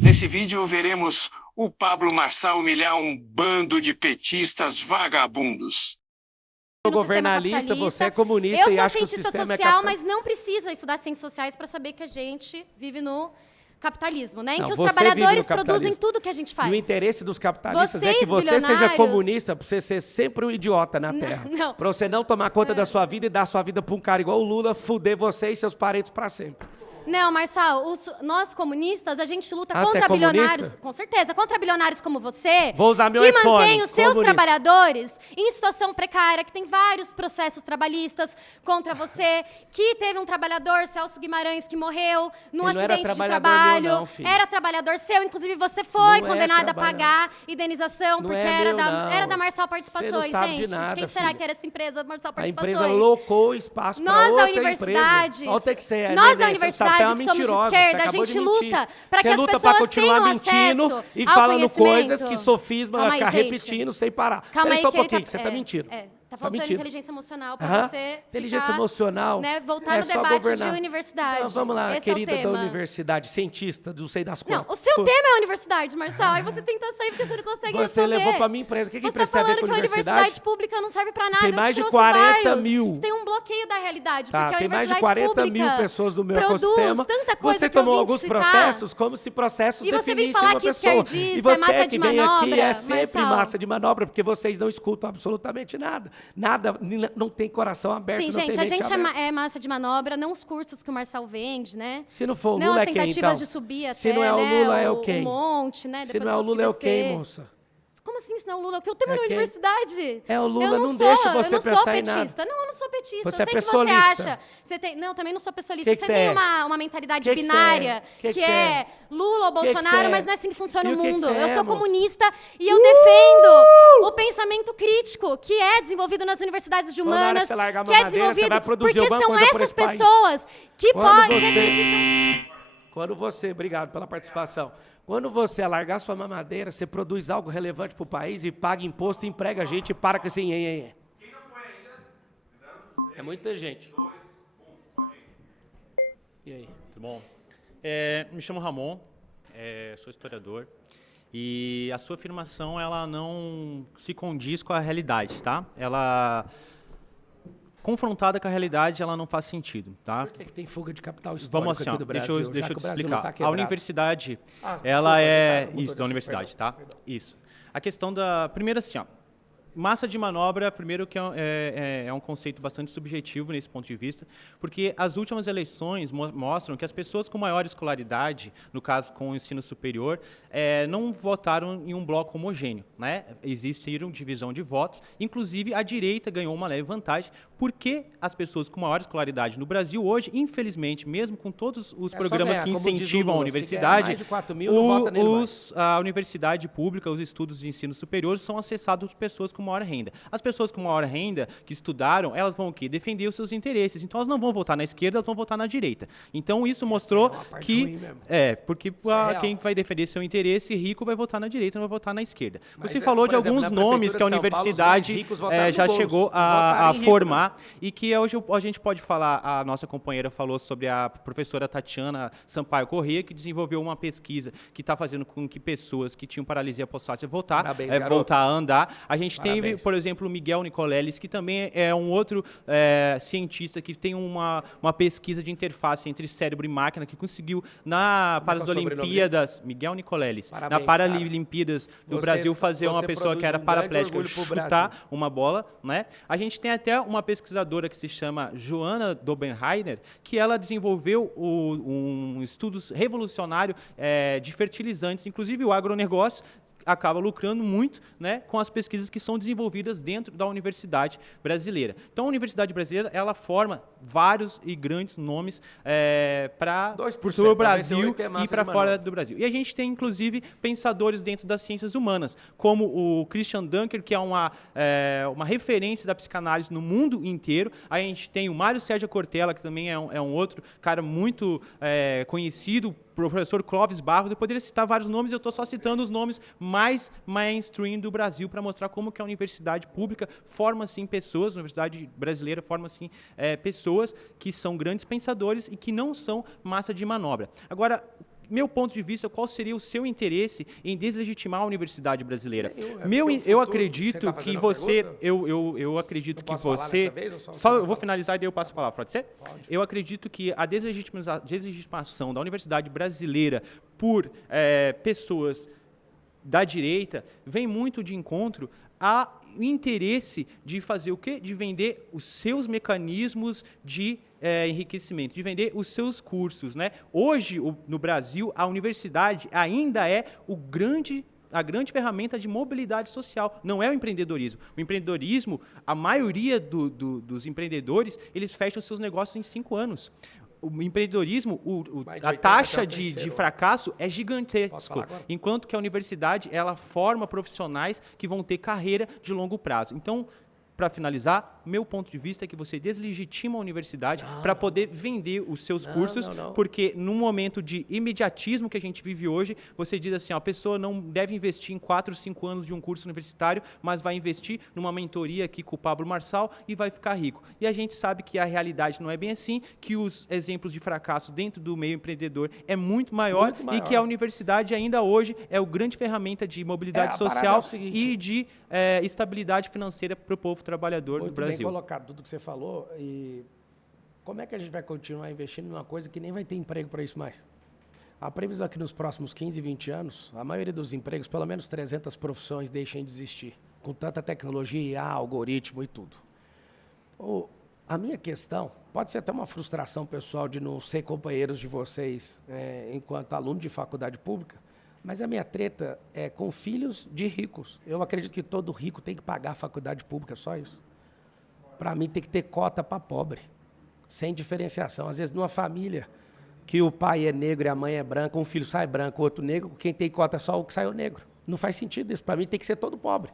Nesse vídeo veremos o Pablo Marçal humilhar um bando de petistas vagabundos. Eu sou governalista, você é comunista e acha que o sistema é capitalista. Eu sou cientista social, mas não precisa estudar ciências sociais para saber que a gente vive no capitalismo, né? Em Não, que os você trabalhadores produzem tudo que a gente faz. E o interesse dos capitalistas é Vocês, que você seja bilionários- comunista, pra você ser sempre um idiota na Terra. não. Pra você não tomar conta da sua vida e dar sua vida pra um cara igual o Lula, fuder você e seus parentes pra sempre. Não, Marçal, nós comunistas, a gente luta Você contra é comunista? bilionários, com certeza, contra bilionários como você, Vou usar meu que iPhone, mantém os seus comunista. trabalhadores em situação precária, que tem vários processos trabalhistas contra você, que teve um trabalhador, Celso Guimarães, que morreu num Ele não era acidente de trabalhador trabalho. meu, não, filho. Era trabalhador seu, inclusive você foi Não é condenado a trabalhador. pagar indenização, Não porque é era, meu, não. era da Marçal Participações, Você não sabe de gente. nada, quem será filha. que era essa empresa, Marçal A Participações? empresa locou o espaço pra Nós da outra universidade, empresa. Olha o que você é, nós neném, da você universidade é uma que somos de mentirosa, esquerda, você a acabou gente de luta mentir. para que Você as luta pessoas pra continuar tenham mentindo acesso e ao falando conhecimento. coisas que sofisma Calma vai aí, ficar gente. repetindo sem parar. Calma Peraí aí só um que ele pouquinho, que você tá mentindo. Tá Tá faltando mentindo. inteligência emocional para Aham. você Inteligência ficar, emocional. né, voltar é no só debate governar. de universidade. Não, vamos lá, Esse querida é o da tema. universidade, cientista, não sei das Não, quantas. o seu tema é a universidade, Marçal. Aí você tenta sair porque você não consegue Você responder. levou pra minha empresa. O que Você empresa tá tem a ver falando com que a universidade? universidade pública não serve pra nada. Tem eu mais te de trouxe 40 vários. mil. Você tem um bloqueio da realidade, Tá, porque a tem mais de universidade 40 pública mil pessoas do meu produz ecossistema. tanta coisa Você que eu tomou vim alguns te citar. processos como se processos E você vem definissem falar uma que pessoa. esquerdista E você é massa de que vem aqui manobra, é sempre Marçal. massa de manobra, porque vocês não escutam absolutamente nada. Nada, não tem coração aberto, Sim, não gente, tem a mente gente aberta. é massa de manobra, não os cursos que o Marçal vende, né? Se não for o Não Lula, as é quem, tentativas então? de subir até, Se não é o né, Lula, é o quem? um monte, né? Se Depois não é o eu Lula, é o consegui quem, descer. moça? Como assim, se não é o Lula? Porque o tema É é quem? universidade. É o Lula, eu não sou, deixa eu você não sou pensar em nada. petista. Não, eu não sou petista. Você eu sei é que você pessoalista. acha. Você tem, não, também não sou pessoalista. Que você você tem é? uma mentalidade Que você binária, é? Que que você é é? Lula ou Que você Bolsonaro, é? mas não é assim que funciona E o o que mundo. você Eu é, sou moça? comunista e eu defendo o pensamento crítico, que é desenvolvido nas universidades de Quando na hora humanas, que você largar a que é mamadeira, você desenvolvido vai produzir porque alguma são coisa por essas esse país. pessoas que Quando podem você- acreditar. Quando você, obrigado pela participação. Quando você alargar sua mamadeira, você produz algo relevante para o país e paga imposto, emprega a gente e para com esse nhenhenhê. É muita gente. E aí? Tudo bom? Me chamo Ramon, sou historiador e a sua afirmação ela não se condiz com a realidade, tá? Ela confrontada com a realidade, ela não faz sentido, tá? Por que tem fuga de capital histórico Vamos assim, ó, aqui do Brasil? deixa eu já te que o Brasil explicar. não tá A quebrado? universidade, Ah, ela desculpa, é já tá- isso, da universidade, tá? Isso. A questão da primeiro assim, ó, massa de manobra, primeiro que é um conceito bastante subjetivo nesse ponto de vista, porque as últimas eleições mostram que as pessoas com maior escolaridade, no caso com o ensino superior, não votaram em um bloco homogêneo, né? Existiram divisão de votos, inclusive a direita ganhou uma leve vantagem, porque as pessoas com maior escolaridade no Brasil hoje, infelizmente, mesmo com todos os É só programas ganhar, que como diz o incentivam a Lula, se ganhar universidade, mais de 4.000, não vota nele mais. a universidade pública, os estudos de ensino superior são acessados por pessoas com maior renda. As pessoas com maior renda que estudaram, elas vão o quê? Defender os seus interesses. Então elas não vão votar na esquerda, elas vão votar na direita. Então isso mostrou uma parte que ruim mesmo. porque é real. quem vai defender seu interesse rico vai votar na direita, não vai votar na esquerda. Mas Você é, falou por de exemplo, alguns na nomes Prefeitura que a de São Paulo, os universidade mais ricos votaram já no bolso, chegou não votaram a em rico, formar e que hoje a gente pode falar, a nossa companheira falou sobre a professora Tatiana Sampaio Corrêa, que desenvolveu uma pesquisa que está fazendo com que pessoas que tinham paralisia postátil Parabéns, garoto. voltar a andar. A gente teve, Parabéns. por exemplo, o Miguel Nicoleles, que também é um outro cientista que tem uma pesquisa de interface entre cérebro e máquina, que conseguiu para as é o sobrenome Olimpíadas, Miguel Nicoleles, Parabéns, na Paralimpíadas do Você- Brasil, fazer uma você pessoa que produz era um grande paraplégica orgulho pro chutar Brasil. uma bola, né? A gente tem até uma pesquisadora que se chama Joana Dobenheiner, que ela desenvolveu um estudo revolucionário de fertilizantes, inclusive o agronegócio acaba lucrando muito, né, com as pesquisas que são desenvolvidas dentro da universidade brasileira. Então, a universidade brasileira, ela forma vários e grandes nomes para 2%, o Brasil 98 é massa e para de fora manobra. do Brasil. E a gente tem, inclusive, pensadores dentro das ciências humanas, como o Christian Dunker, que é uma referência da psicanálise no mundo inteiro. A gente tem o Mário Sérgio Cortella, que também é um outro cara muito conhecido, professor Clóvis Barros. Eu poderia citar vários nomes, eu estou só citando os nomes mais mainstream do Brasil para mostrar como que a universidade pública forma, assim, pessoas, a universidade brasileira forma, assim, pessoas que são grandes pensadores e que não são massa de manobra. Agora, meu ponto de vista, qual seria o seu interesse em deslegitimar a universidade brasileira? Eu acredito que você, eu acredito que você, eu vou finalizar e daí eu passo a palavra, pode ser? Pode. Eu acredito que a deslegitimação da universidade brasileira por pessoas da direita vem muito de encontro ao interesse de fazer o quê? De vender os seus mecanismos de enriquecimento, de vender os seus cursos, né? Hoje, no Brasil, a universidade ainda é a grande ferramenta de mobilidade social, não é o empreendedorismo. O empreendedorismo, a maioria dos empreendedores, eles fecham seus negócios em 5 anos. O empreendedorismo, a taxa de fracasso é gigantesco, enquanto que a universidade ela forma profissionais que vão ter carreira de longo prazo. Então, para finalizar, meu ponto de vista é que você deslegitima a universidade para poder vender os seus cursos, porque num momento de imediatismo que a gente vive hoje, você diz assim, a pessoa não deve investir em 4, 5 anos de um curso universitário, mas vai investir numa mentoria aqui com o Pablo Marçal e vai ficar rico. E a gente sabe que a realidade não é bem assim, que os exemplos de fracasso dentro do meio empreendedor é muito maior e que a universidade ainda hoje é o grande ferramenta de mobilidade social e de estabilidade financeira para o povo trabalhador do Brasil. Muito bem colocado tudo que você falou. E como é que a gente vai continuar investindo numa coisa que nem vai ter emprego para isso mais? A previsão é que nos próximos 15, 20 anos, a maioria dos empregos, pelo menos 300 profissões, deixem de existir, com tanta tecnologia, IA, algoritmo e tudo. A minha questão, pode ser até uma frustração pessoal de não ser companheiros de vocês enquanto aluno de faculdade pública, mas a minha treta é com filhos de ricos. Eu acredito que todo rico tem que pagar a faculdade pública, só isso. Para mim, tem que ter cota para pobre, sem diferenciação. Às vezes, numa família que o pai é negro e a mãe é branca, um filho sai branco, outro negro, quem tem cota é só o que saiu negro. Não faz sentido isso. Para mim, tem que ser todo pobre.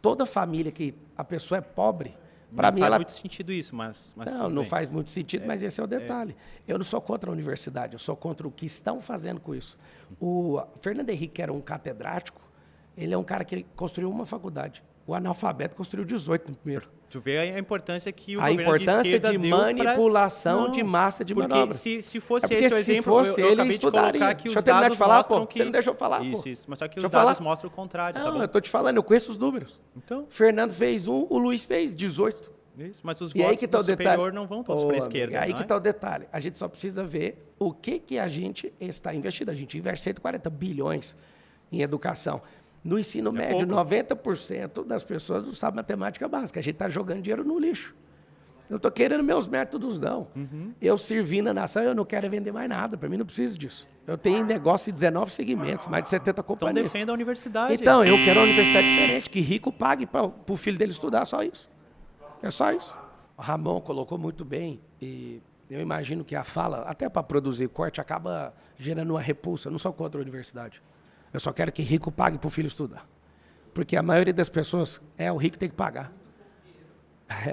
Toda família que a pessoa é pobre, para mim, ela... Não faz muito sentido isso, mas não faz muito sentido, mas esse é o detalhe. Eu não sou contra a universidade, eu sou contra o que estão fazendo com isso. O Fernando Henrique, que era um catedrático, ele é um cara que construiu uma faculdade. O analfabeto construiu 18 no primeiro. Tu vê a importância que o a governo importância de esquerda de manipulação de massa de manobra. Porque se fosse esse o se exemplo, fosse, eu ele acabei estudaria. de colocar que Deixa os eu terminar dados de falar, mostram pô. que... Você não deixou falar, pô. Isso. Mas só que Deixa os eu falar. dados mostram o contrário, Não, tá bom? eu tô te falando, eu conheço os números. Então... Fernando fez 1, o Luiz fez 18. Isso, mas os E aí votos que tá do o detalhe. superior não vão todos para a esquerda. Aí não que é? está o detalhe. A gente só precisa ver o que a gente está investindo. A gente investe 140 bilhões em educação. No ensino médio, 90% das pessoas não sabem matemática básica. A gente está jogando dinheiro no lixo. Eu estou querendo meus métodos, não. Eu servindo a nação, eu não quero vender mais nada. Para mim, não preciso disso. Eu tenho negócio em 19 segmentos, mais de 70 Então companhias. defenda a universidade. Então, eu quero uma universidade diferente, que rico pague para o filho dele estudar, só isso. É só isso. O Ramon colocou muito bem, e eu imagino que a fala, até para produzir corte, acaba gerando uma repulsa. Eu não sou contra a universidade. Eu só quero que rico pague para o filho estudar. Porque a maioria das pessoas, o rico tem que pagar.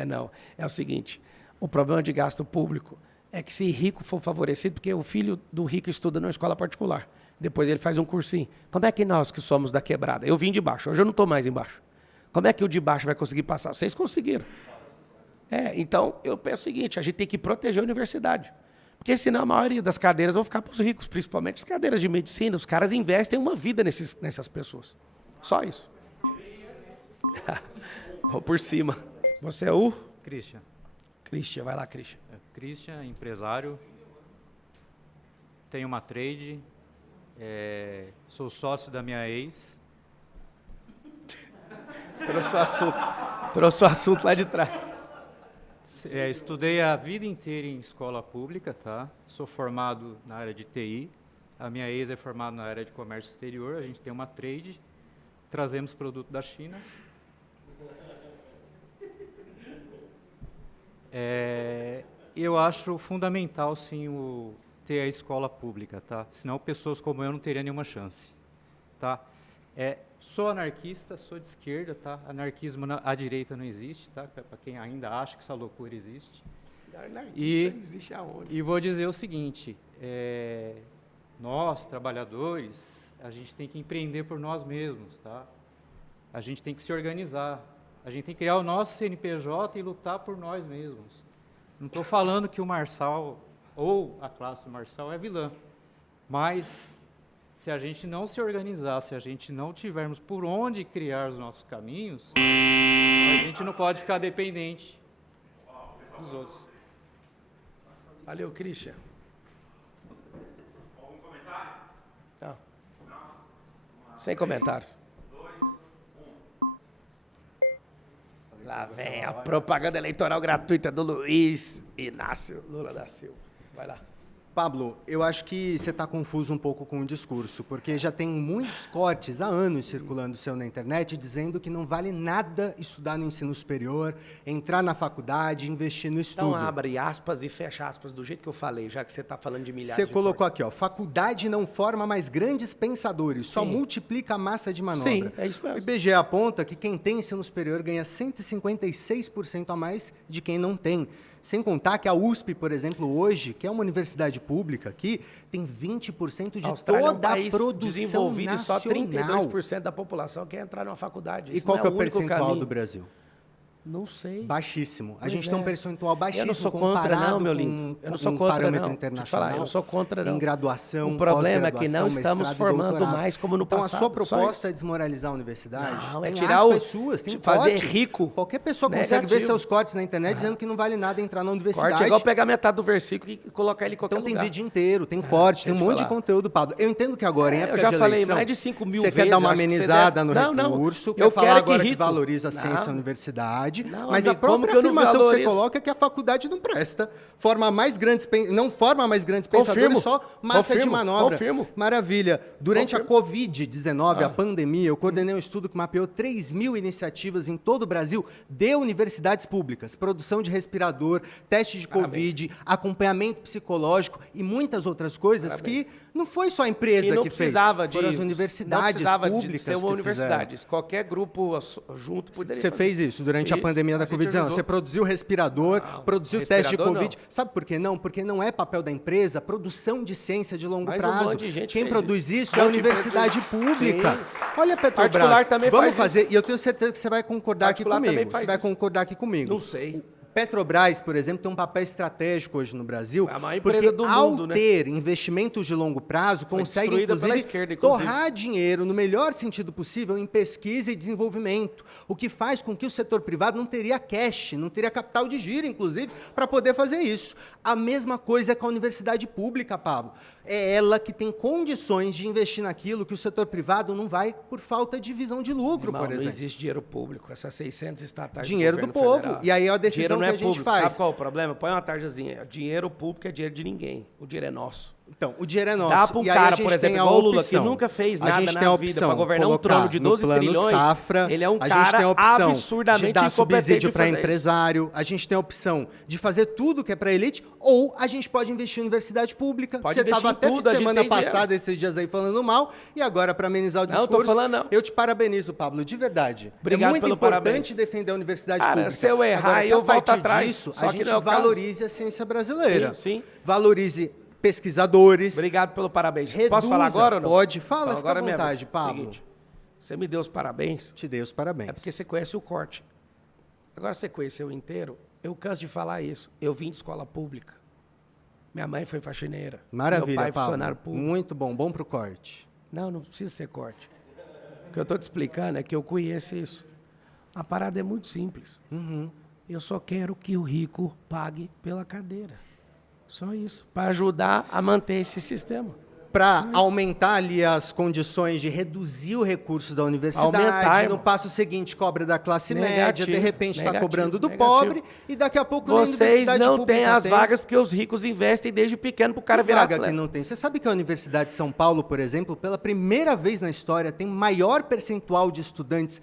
Não, é o seguinte, o problema de gasto público é que se rico for favorecido, porque o filho do rico estuda numa escola particular, depois ele faz um cursinho. Como é que nós que somos da quebrada, eu vim de baixo, hoje eu não estou mais embaixo. Como é que o de baixo vai conseguir passar? Vocês conseguiram. Então, eu penso o seguinte, a gente tem que proteger a universidade. Porque senão a maioria das cadeiras vão ficar para os ricos, principalmente as cadeiras de medicina. Os caras investem uma vida nessas pessoas. Só isso. Vou por cima. Você é o? Christian. Christian, vai lá, Christian. Christian, empresário. Tenho uma trade. Sou sócio da minha ex. Trouxe o assunto lá de trás. Estudei a vida inteira em escola pública, tá? Sou formado na área de TI. A minha ex é formada na área de comércio exterior. A gente tem uma trade. Trazemos produto da China. Eu acho fundamental, sim, ter a escola pública, tá? Senão pessoas como eu não teriam nenhuma chance, tá? Sou anarquista, sou de esquerda, tá? Anarquismo à direita não existe, tá? Para quem ainda acha que essa loucura existe. Anarquista existe aonde? E vou dizer o seguinte, nós, trabalhadores, a gente tem que empreender por nós mesmos, tá? A gente tem que se organizar. A gente tem que criar o nosso CNPJ e lutar por nós mesmos. Não estou falando que o Marçal ou a classe do Marçal é vilã. Mas, se a gente não se organizar, se a gente não tivermos por onde criar os nossos caminhos, a gente não pode ficar dependente dos outros. Valeu, Christian. Algum comentário? Não. Sem comentários. Lá vem a propaganda eleitoral gratuita do Luiz Inácio Lula da Silva. Vai lá. Pablo, eu acho que você está confuso um pouco com o discurso, porque já tem muitos cortes há anos circulando seu na internet dizendo que não vale nada estudar no ensino superior, entrar na faculdade, investir no estudo. Então abre aspas e fecha aspas do jeito que eu falei, já que você está falando de milhares Você de colocou aqui, ó, faculdade não forma mais grandes pensadores, só Sim. multiplica a massa de manobra. Sim, é isso mesmo. O IBGE aponta que quem tem ensino superior ganha 156% a mais de quem não tem. Sem contar que a USP, por exemplo, hoje, que é uma universidade pública aqui, tem 20% de Austrália toda é um a país produção desenvolvido e só nacional. 32% da população quer entrar numa faculdade. E Isso qual não que é o o único percentual caminho. do Brasil? Não sei. Baixíssimo. A Pois gente tem um é. percentual baixíssimo Eu não sou contra, comparado não, meu com lindo. Eu não sou um contra, parâmetro não. Deixa eu te internacional. falar, eu não sou contra, não. Em graduação, O problema é que não pós-graduação, estamos mestrado e formando doutorado. mais como no então, passado. a sua Só proposta isso. é desmoralizar a universidade? Não, é Tem tirar aspas o- suas, tem fazer cortes. rico. Qualquer pessoa consegue ver Negativo. seus cortes na internet dizendo que não vale nada entrar na universidade. Corte é igual pegar metade do versículo e colocar ele em qualquer Então tem lugar. vídeo inteiro, tem corte, tem um deixa eu monte de falar. conteúdo, Pablo. Eu entendo que agora, em época Eu já de falei eleição, mais de 5 mil você vezes. quer dar uma acho que você amenizada deve- no Não, recurso, eu quer falar quero agora que rico. valoriza a ciência, a Não. universidade, Não, mas amigo, a como própria que eu não afirmação que você valorizo? coloca é que a faculdade não presta, forma mais grandes, não forma mais grandes pensadores, Confirmo. só massa de Confirmo. manobra. Confirmo. Maravilha. Durante a Covid-19, a Ah. pandemia, eu coordenei um estudo que mapeou 3.000 iniciativas em todo o Brasil de universidades públicas, produção de respirador, teste de Parabéns. Covid, acompanhamento psicológico e muitas outras coisas Parabéns. que não foi só a empresa E não que fez, precisava de foram as não universidades precisava públicas de ser uma que universidade. Qualquer grupo junto poderia Você fazer. fez isso durante a Isso, pandemia da a gente Covid-19. ajudou. Você produziu respirador, Não, produziu teste de respirador Covid. não. Sabe por que não? Porque não é papel da empresa produção de ciência de longo Mas um prazo. monte de gente Quem fez produz isso. isso é a Um monte de universidade empresa- pública. Sim. Olha a Petrobras. Particular também Vamos faz fazer, e eu tenho certeza que você vai concordar aqui Particular também comigo. faz Você vai isso. concordar aqui comigo. Não sei. Petrobras, por exemplo, tem um papel estratégico hoje no Brasil, É a maior empresa porque do ao mundo, né? ter investimentos de longo prazo, Foi consegue, destruída pela inclusive, esquerda, inclusive. torrar dinheiro no melhor sentido possível em pesquisa e desenvolvimento, o que faz com que o setor privado não teria cash, não teria capital de giro, inclusive, para poder fazer isso. A mesma coisa é com a universidade pública, Pablo. É ela que tem condições de investir naquilo que o setor privado não vai por falta de visão de lucro, Irmão, por não exemplo. existe dinheiro público. Essas 600 estatais Dinheiro do governo povo. federal. E aí é a decisão Dinheiro não que é a gente público. faz. Sabe qual é o problema? Põe uma tarjazinha. Dinheiro público é dinheiro de ninguém. O dinheiro é nosso. Então, o dinheiro é nosso. Dá para um E aí a cara, gente por exemplo, tem a igual o Lula, que opção. nunca fez A nada gente tem a na opção, vida para governar um colocar trono de no 12 plano trilhões. Safra, Ele é um a gente cara tem a opção absurdamente de dar incompetente subsídio de para fazer isso. empresário, a gente tem a opção de fazer tudo que é para elite, ou a gente pode investir em universidade pública. Pode Você investir estava em até tudo, a gente semana tem passada, esses dias aí, falando mal, e agora, para amenizar o Não, tô discurso, falando não. eu te parabenizo, Pablo, de verdade. Obrigado é muito pelo importante parabéns. defender a universidade Cara, pública. se eu errar, Agora, que eu a volto partir atrás, disso, só a que gente não é o caso. valorize a ciência brasileira. Sim, sim. Valorize pesquisadores. Obrigado pelo parabéns. Reduza. Posso falar agora ou não? Pode. Fala, Então, fica agora à é minha vontade, vez. Pablo. Seguinte, você me deu os parabéns, Te dei os parabéns. é porque você conhece o corte. Agora você conheceu inteiro, eu canso de falar isso. Eu vim de escola pública. Minha mãe foi faxineira. Maravilha, Meu pai Pablo. funcionário público. Muito bom pro corte. Não, não precisa ser corte. O que eu estou te explicando é que eu conheço isso. A parada é muito simples. Eu só quero que o rico pague pela cadeira. Só isso. Para ajudar a manter esse sistema. Para aumentar ali as condições de reduzir o recurso da universidade, Aumentar, no irmão. passo seguinte cobra da classe média, Negativo, de repente está negativo, cobrando do negativo. pobre, e daqui a pouco na Vocês universidade não pública têm as tem. vagas porque os ricos investem desde pequeno para o cara Que virar vaga atleta. que não tem. Você sabe que a Universidade de São Paulo, por exemplo, pela primeira vez na história, tem maior percentual de estudantes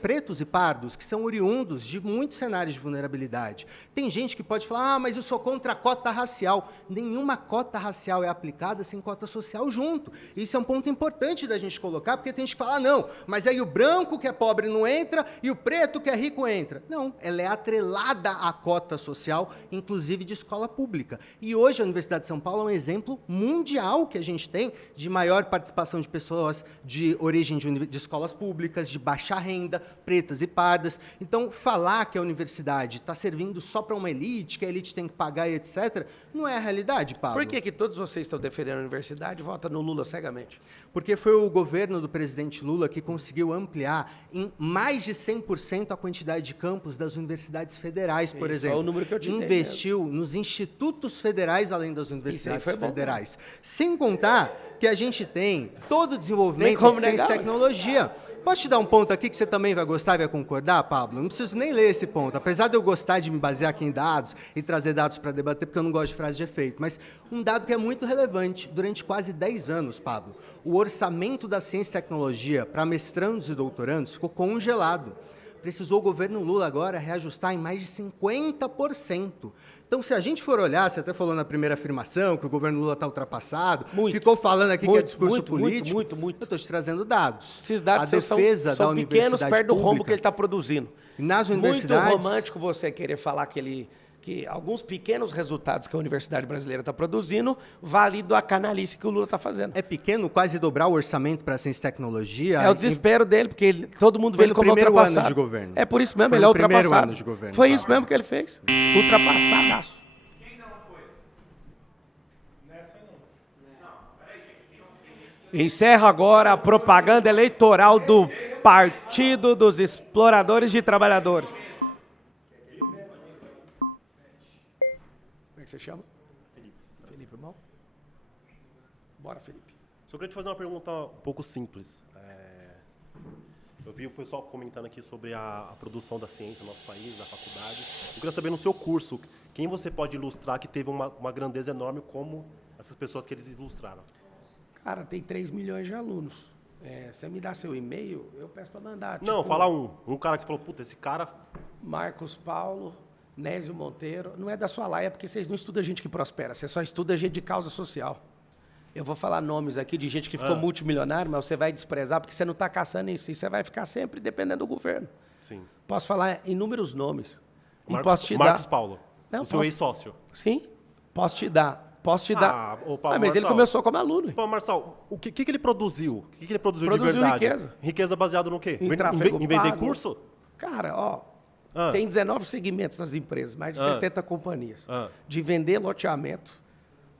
pretos e pardos, que são oriundos de muitos cenários de vulnerabilidade. Tem gente que pode falar, mas eu sou contra a cota racial. Nenhuma cota racial é aplicada sem cota social junto. Isso é um ponto importante da gente colocar, porque tem gente que fala, não, mas aí o branco que é pobre não entra e o preto que é rico entra. Não, ela é atrelada à cota social, inclusive de escola pública. E hoje a Universidade de São Paulo é um exemplo mundial que a gente tem de maior participação de pessoas de origem de escolas públicas, de baixa renda, renda, pretas e pardas. Então, falar que a universidade está servindo só para uma elite, que a elite tem que pagar e etc., não é a realidade, Pablo. Por que todos vocês estão defendendo a universidade e votam no Lula cegamente? Porque foi o governo do presidente Lula que conseguiu ampliar em mais de 100% a quantidade de campos das universidades federais, por Isso, exemplo. é o número que eu te dei Investiu nos institutos federais, além das universidades foi bom, federais. Sem contar que a gente tem todo o desenvolvimento Tem como de ciência e negar, tecnologia. Posso te dar um ponto aqui que você também vai gostar e vai concordar, Pablo? Não preciso nem ler esse ponto. Apesar de eu gostar de me basear aqui em dados e trazer dados para debater, porque eu não gosto de frase de efeito, mas um dado que é muito relevante. Durante quase 10 anos, Pablo, o orçamento da ciência e tecnologia para mestrandos e doutorandos ficou congelado. Precisou o governo Lula agora reajustar em mais de 50%. Então, se a gente for olhar, você até falou na primeira afirmação que o governo Lula está ultrapassado, ficou falando aqui que é discurso político. Muito. Eu estou te trazendo dados. Esses dados a defesa da são pequenos universidade perto do rombo pública. que ele está produzindo. E nas universidades... Muito romântico você querer falar que alguns pequenos resultados que a universidade brasileira está produzindo validam a canalice que o Lula está fazendo. É pequeno quase dobrar o orçamento para ciência e tecnologia. É o desespero dele, porque todo mundo vê ele como primeiro ultrapassado. ano de governo. É por isso mesmo, Foi ele é no primeiro ultrapassado. ano de governo, Foi Pablo. isso mesmo que ele fez. Ultrapassadaço. Encerra agora a propaganda eleitoral do Partido dos Exploradores de Trabalhadores. Como é que você chama? Felipe, irmão? Bora, Felipe. Só queria te fazer uma pergunta um pouco simples. Eu vi o pessoal comentando aqui sobre a produção da ciência no nosso país, da faculdade. Eu queria saber, no seu curso, quem você pode ilustrar que teve uma grandeza enorme como essas pessoas que eles ilustraram? Cara, tem 3 milhões de alunos. Você me dá seu e-mail, eu peço para mandar. Não, Tipo, fala um. Um cara que você falou, puta, esse cara... Marcos Paulo, Nésio Monteiro. Não é da sua laia, porque vocês não estudam gente que prospera. Você só estuda gente de causa social. Eu vou falar nomes aqui de gente que ficou multimilionário, mas você vai desprezar porque você não está caçando isso. E você vai ficar sempre dependendo do governo. Sim. Posso falar inúmeros nomes. E Marcos, posso te Marcos dar... Paulo, Não, o seu posso- ex-sócio. Sim, posso te dar. Ô, Paulo, Mas ele Marçal. começou como aluno. Pô, Marçal, o que ele produziu? O que ele produziu Produziu de verdade? riqueza. Riqueza baseada no quê? Em tráfego Em vender pago. curso? Cara, ó, Ah. tem 19 segmentos nas empresas, mais de 70 companhias. Ah. De vender loteamento,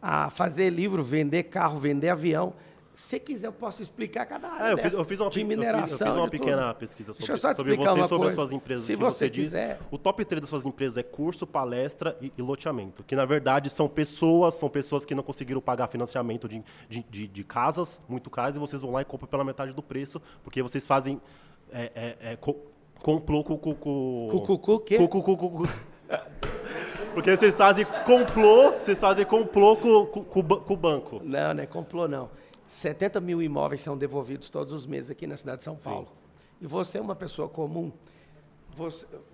a fazer livro, vender carro, vender avião. Se quiser, eu posso explicar cada área Eu dessa, fiz uma, de eu mineração, fiz uma de pequena tudo. pesquisa Deixa eu sobre, só te sobre explicar você, uma sobre as coisa. suas empresas. Se que você diz. quiser... O top 3 das suas empresas é curso, palestra e loteamento. Que, na verdade, são pessoas que não conseguiram pagar financiamento de casas muito caras e vocês vão lá e compram pela metade do preço, porque vocês fazem... complô com... Cucucu, quê? Porque vocês fazem complô com o banco. Não é complô, não. 70 mil imóveis são devolvidos todos os meses aqui na cidade de São Paulo. E você é uma pessoa comum,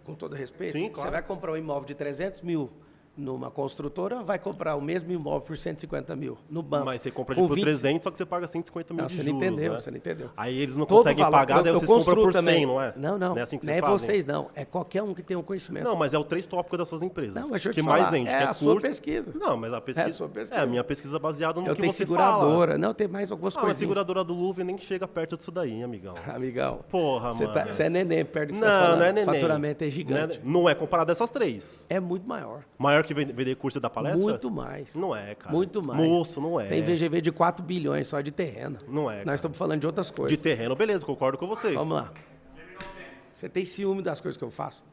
com todo respeito, Sim, claro. você vai comprar um imóvel de 300 mil numa construtora, vai comprar o mesmo imóvel por 150 mil no banco. Mas você compra com por 20. 300, só que você paga 150 mil Não, de você juros, não entendeu, né? você não entendeu. Aí eles não Todo conseguem valor- pagar, daí eu vocês compram construo por 100, também. não é? Não. Não é assim que Não vocês é fazem? vocês, não. É qualquer um que tenha um conhecimento. Não, mas é o 3 tópicos das suas empresas. Não, mas deixa eu que te mais falar, vende, é que é a sua curso. pesquisa. Não, mas a pesquisa... É a sua pesquisa. É, a minha pesquisa é baseada no Eu que tenho você fala. seguradora. Não, tem mais algumas Ah, mas coisas. seguradora do Louvre nem chega perto disso daí, hein, amigão. Amigão. Porra, Você mano. Você é neném perto do que você tá Não, falando. não é neném. O faturamento é gigante. Não é comparado dessas 3. É muito maior. Maior que vender curso e dar palestra? Muito mais. Não é, cara. Muito mais. Moço, não é. Tem VGV de 4 bilhões só de terreno. Não é, cara. Nós estamos falando de outras De coisas. terreno, beleza, concordo com você. Vamos lá. Você tem ciúme das coisas que eu faço?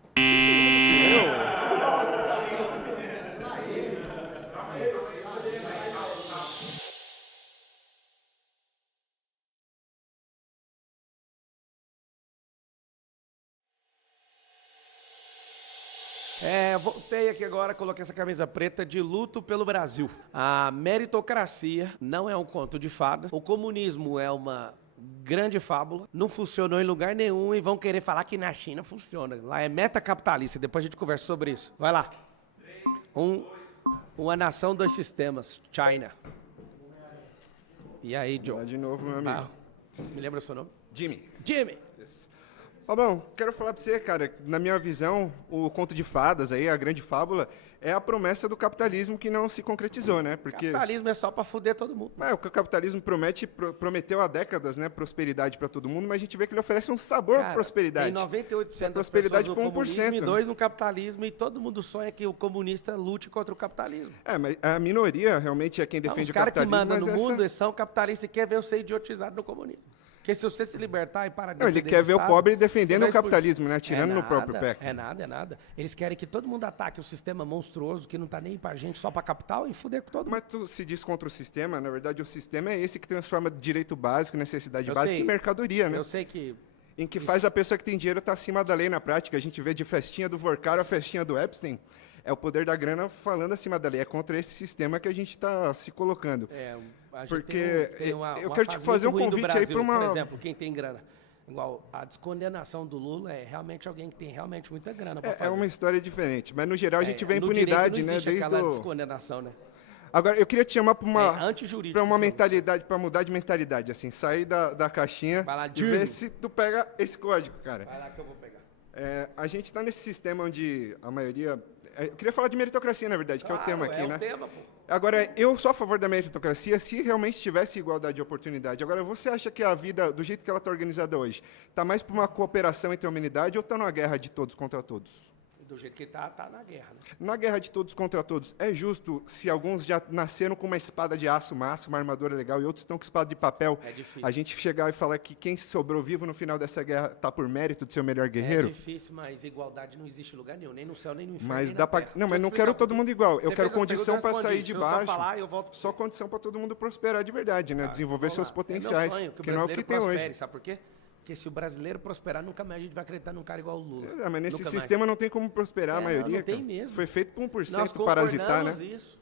Voltei aqui agora, coloquei essa camisa preta de luto pelo Brasil. A meritocracia não é um conto de fadas. O comunismo é uma grande fábula. Não funcionou em lugar nenhum e vão querer falar que na China funciona. Lá é metacapitalista. Depois a gente conversa sobre isso. Vai lá. Uma nação, 2 sistemas. China. E aí, Joe? De novo, meu amigo. Me lembra o seu nome? Jimmy. Jimmy. Bom, quero falar pra você, cara, na minha visão, o conto de fadas aí, a grande fábula, é a promessa do capitalismo que não se concretizou, né? Porque Capitalismo é só para fuder todo mundo. o que o capitalismo prometeu há décadas, né, prosperidade para todo mundo, mas a gente vê que ele oferece um sabor Cara, prosperidade. Tem 98% das prosperidade pessoas no por 1%, comunismo e né? 2% no capitalismo, e todo mundo sonha que o comunista lute contra o capitalismo. Mas a minoria realmente é quem Então, defende os o caras que capitalismo. mandam no mas mundo eles são capitalistas e querem ver você idiotizado no comunismo. Porque se você se libertar e parar de Não, ele depender quer do ver o Estado, pobre você defendendo vai o capitalismo, né? explodir. Atirando no próprio pé. É nada. Eles querem que todo mundo ataque o sistema monstruoso que não tá nem pra gente, só pra capital, e fuder com todo mundo. Mas tu se diz contra o sistema, na verdade o sistema é esse que transforma direito básico, necessidade Eu básica sei. em mercadoria, né? Eu sei que... Em que faz a pessoa que tem dinheiro estar acima da lei na prática. A gente vê de festinha do Vorkaro a festinha do Epstein. É o poder da grana falando acima da lei. É contra esse sistema que a gente está se colocando. A gente Porque tem uma eu quero te fase fazer um muito ruim do convite aí Brasil. para uma... Por exemplo, quem tem grana. Igual a descondenação do Lula é realmente alguém que tem realmente muita grana pra É fazer. uma história diferente. Mas, no geral, a gente vê a No direito impunidade, não né? existe Desde aquela o... descondenação, né? Agora, eu queria te chamar para uma... antijurídico. Para uma então, mentalidade, para mudar de mentalidade, assim. Sair da caixinha Vai lá, e Júnior. ver se tu pega esse código, cara. Vai lá que eu vou pegar. A gente está nesse sistema onde a maioria... Eu queria falar de meritocracia, na verdade, que é o tema aqui, é né? o tema, pô. Agora, eu sou a favor da meritocracia se realmente tivesse igualdade de oportunidade. Agora, você acha que a vida, do jeito que ela está organizada hoje, está mais para uma cooperação entre a humanidade ou está numa guerra de todos contra todos? Do jeito que tá na guerra, né? Na guerra de todos contra todos, é justo se alguns já nasceram com uma espada de aço massa, uma armadura legal, e outros estão com espada de papel, É difícil. a gente chegar e falar que quem sobrou vivo no final dessa guerra está por mérito de ser o melhor guerreiro? É difícil, mas igualdade não existe em lugar nenhum, nem no céu, nem no inferno. Mas nem dá na para... terra. Não, Deixa mas eu não explicar quero um todo pouquinho. mundo igual. Eu Você quero fez as condição para perguntas, eu sair respondi. de Deixa eu só baixo. falar e eu volto. Só condição para todo mundo prosperar de verdade, né? Desenvolver seus potenciais. É meu sonho que o que não é o que brasileiro tem prospere, hoje. sabe por quê? Porque se o brasileiro prosperar, nunca mais a gente vai acreditar num cara igual o Lula. Mas nesse Nunca sistema mais. não tem como prosperar a maioria. Não tem cara. mesmo. Foi feito por 1% Nós parasitar, né? concordamos isso.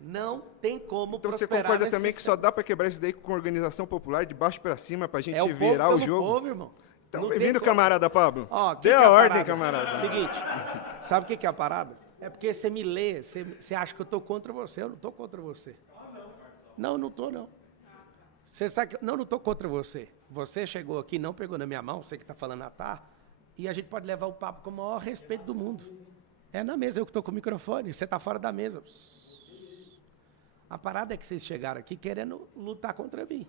Não tem como Então você prosperar concorda nesse também que só sistema. dá para quebrar isso daí com organização popular, de baixo para cima, para a gente É o povo virar o pelo jogo? povo, irmão. Então, Não tem bem-vindo, como. camarada Pablo. Ó, que Dê que a é ordem, parada? camarada. Seguinte, sabe o que é a parada? É porque você me lê, você acha que eu tô contra você, eu não tô contra você. Não tô, não. Você sabe que... Não tô contra você. Você chegou aqui, não pegou na minha mão, você que tá falando e a gente pode levar o papo com o maior respeito do mundo. É na mesa, eu que tô com o microfone, você tá fora da mesa. A parada é que vocês chegaram aqui querendo lutar contra mim.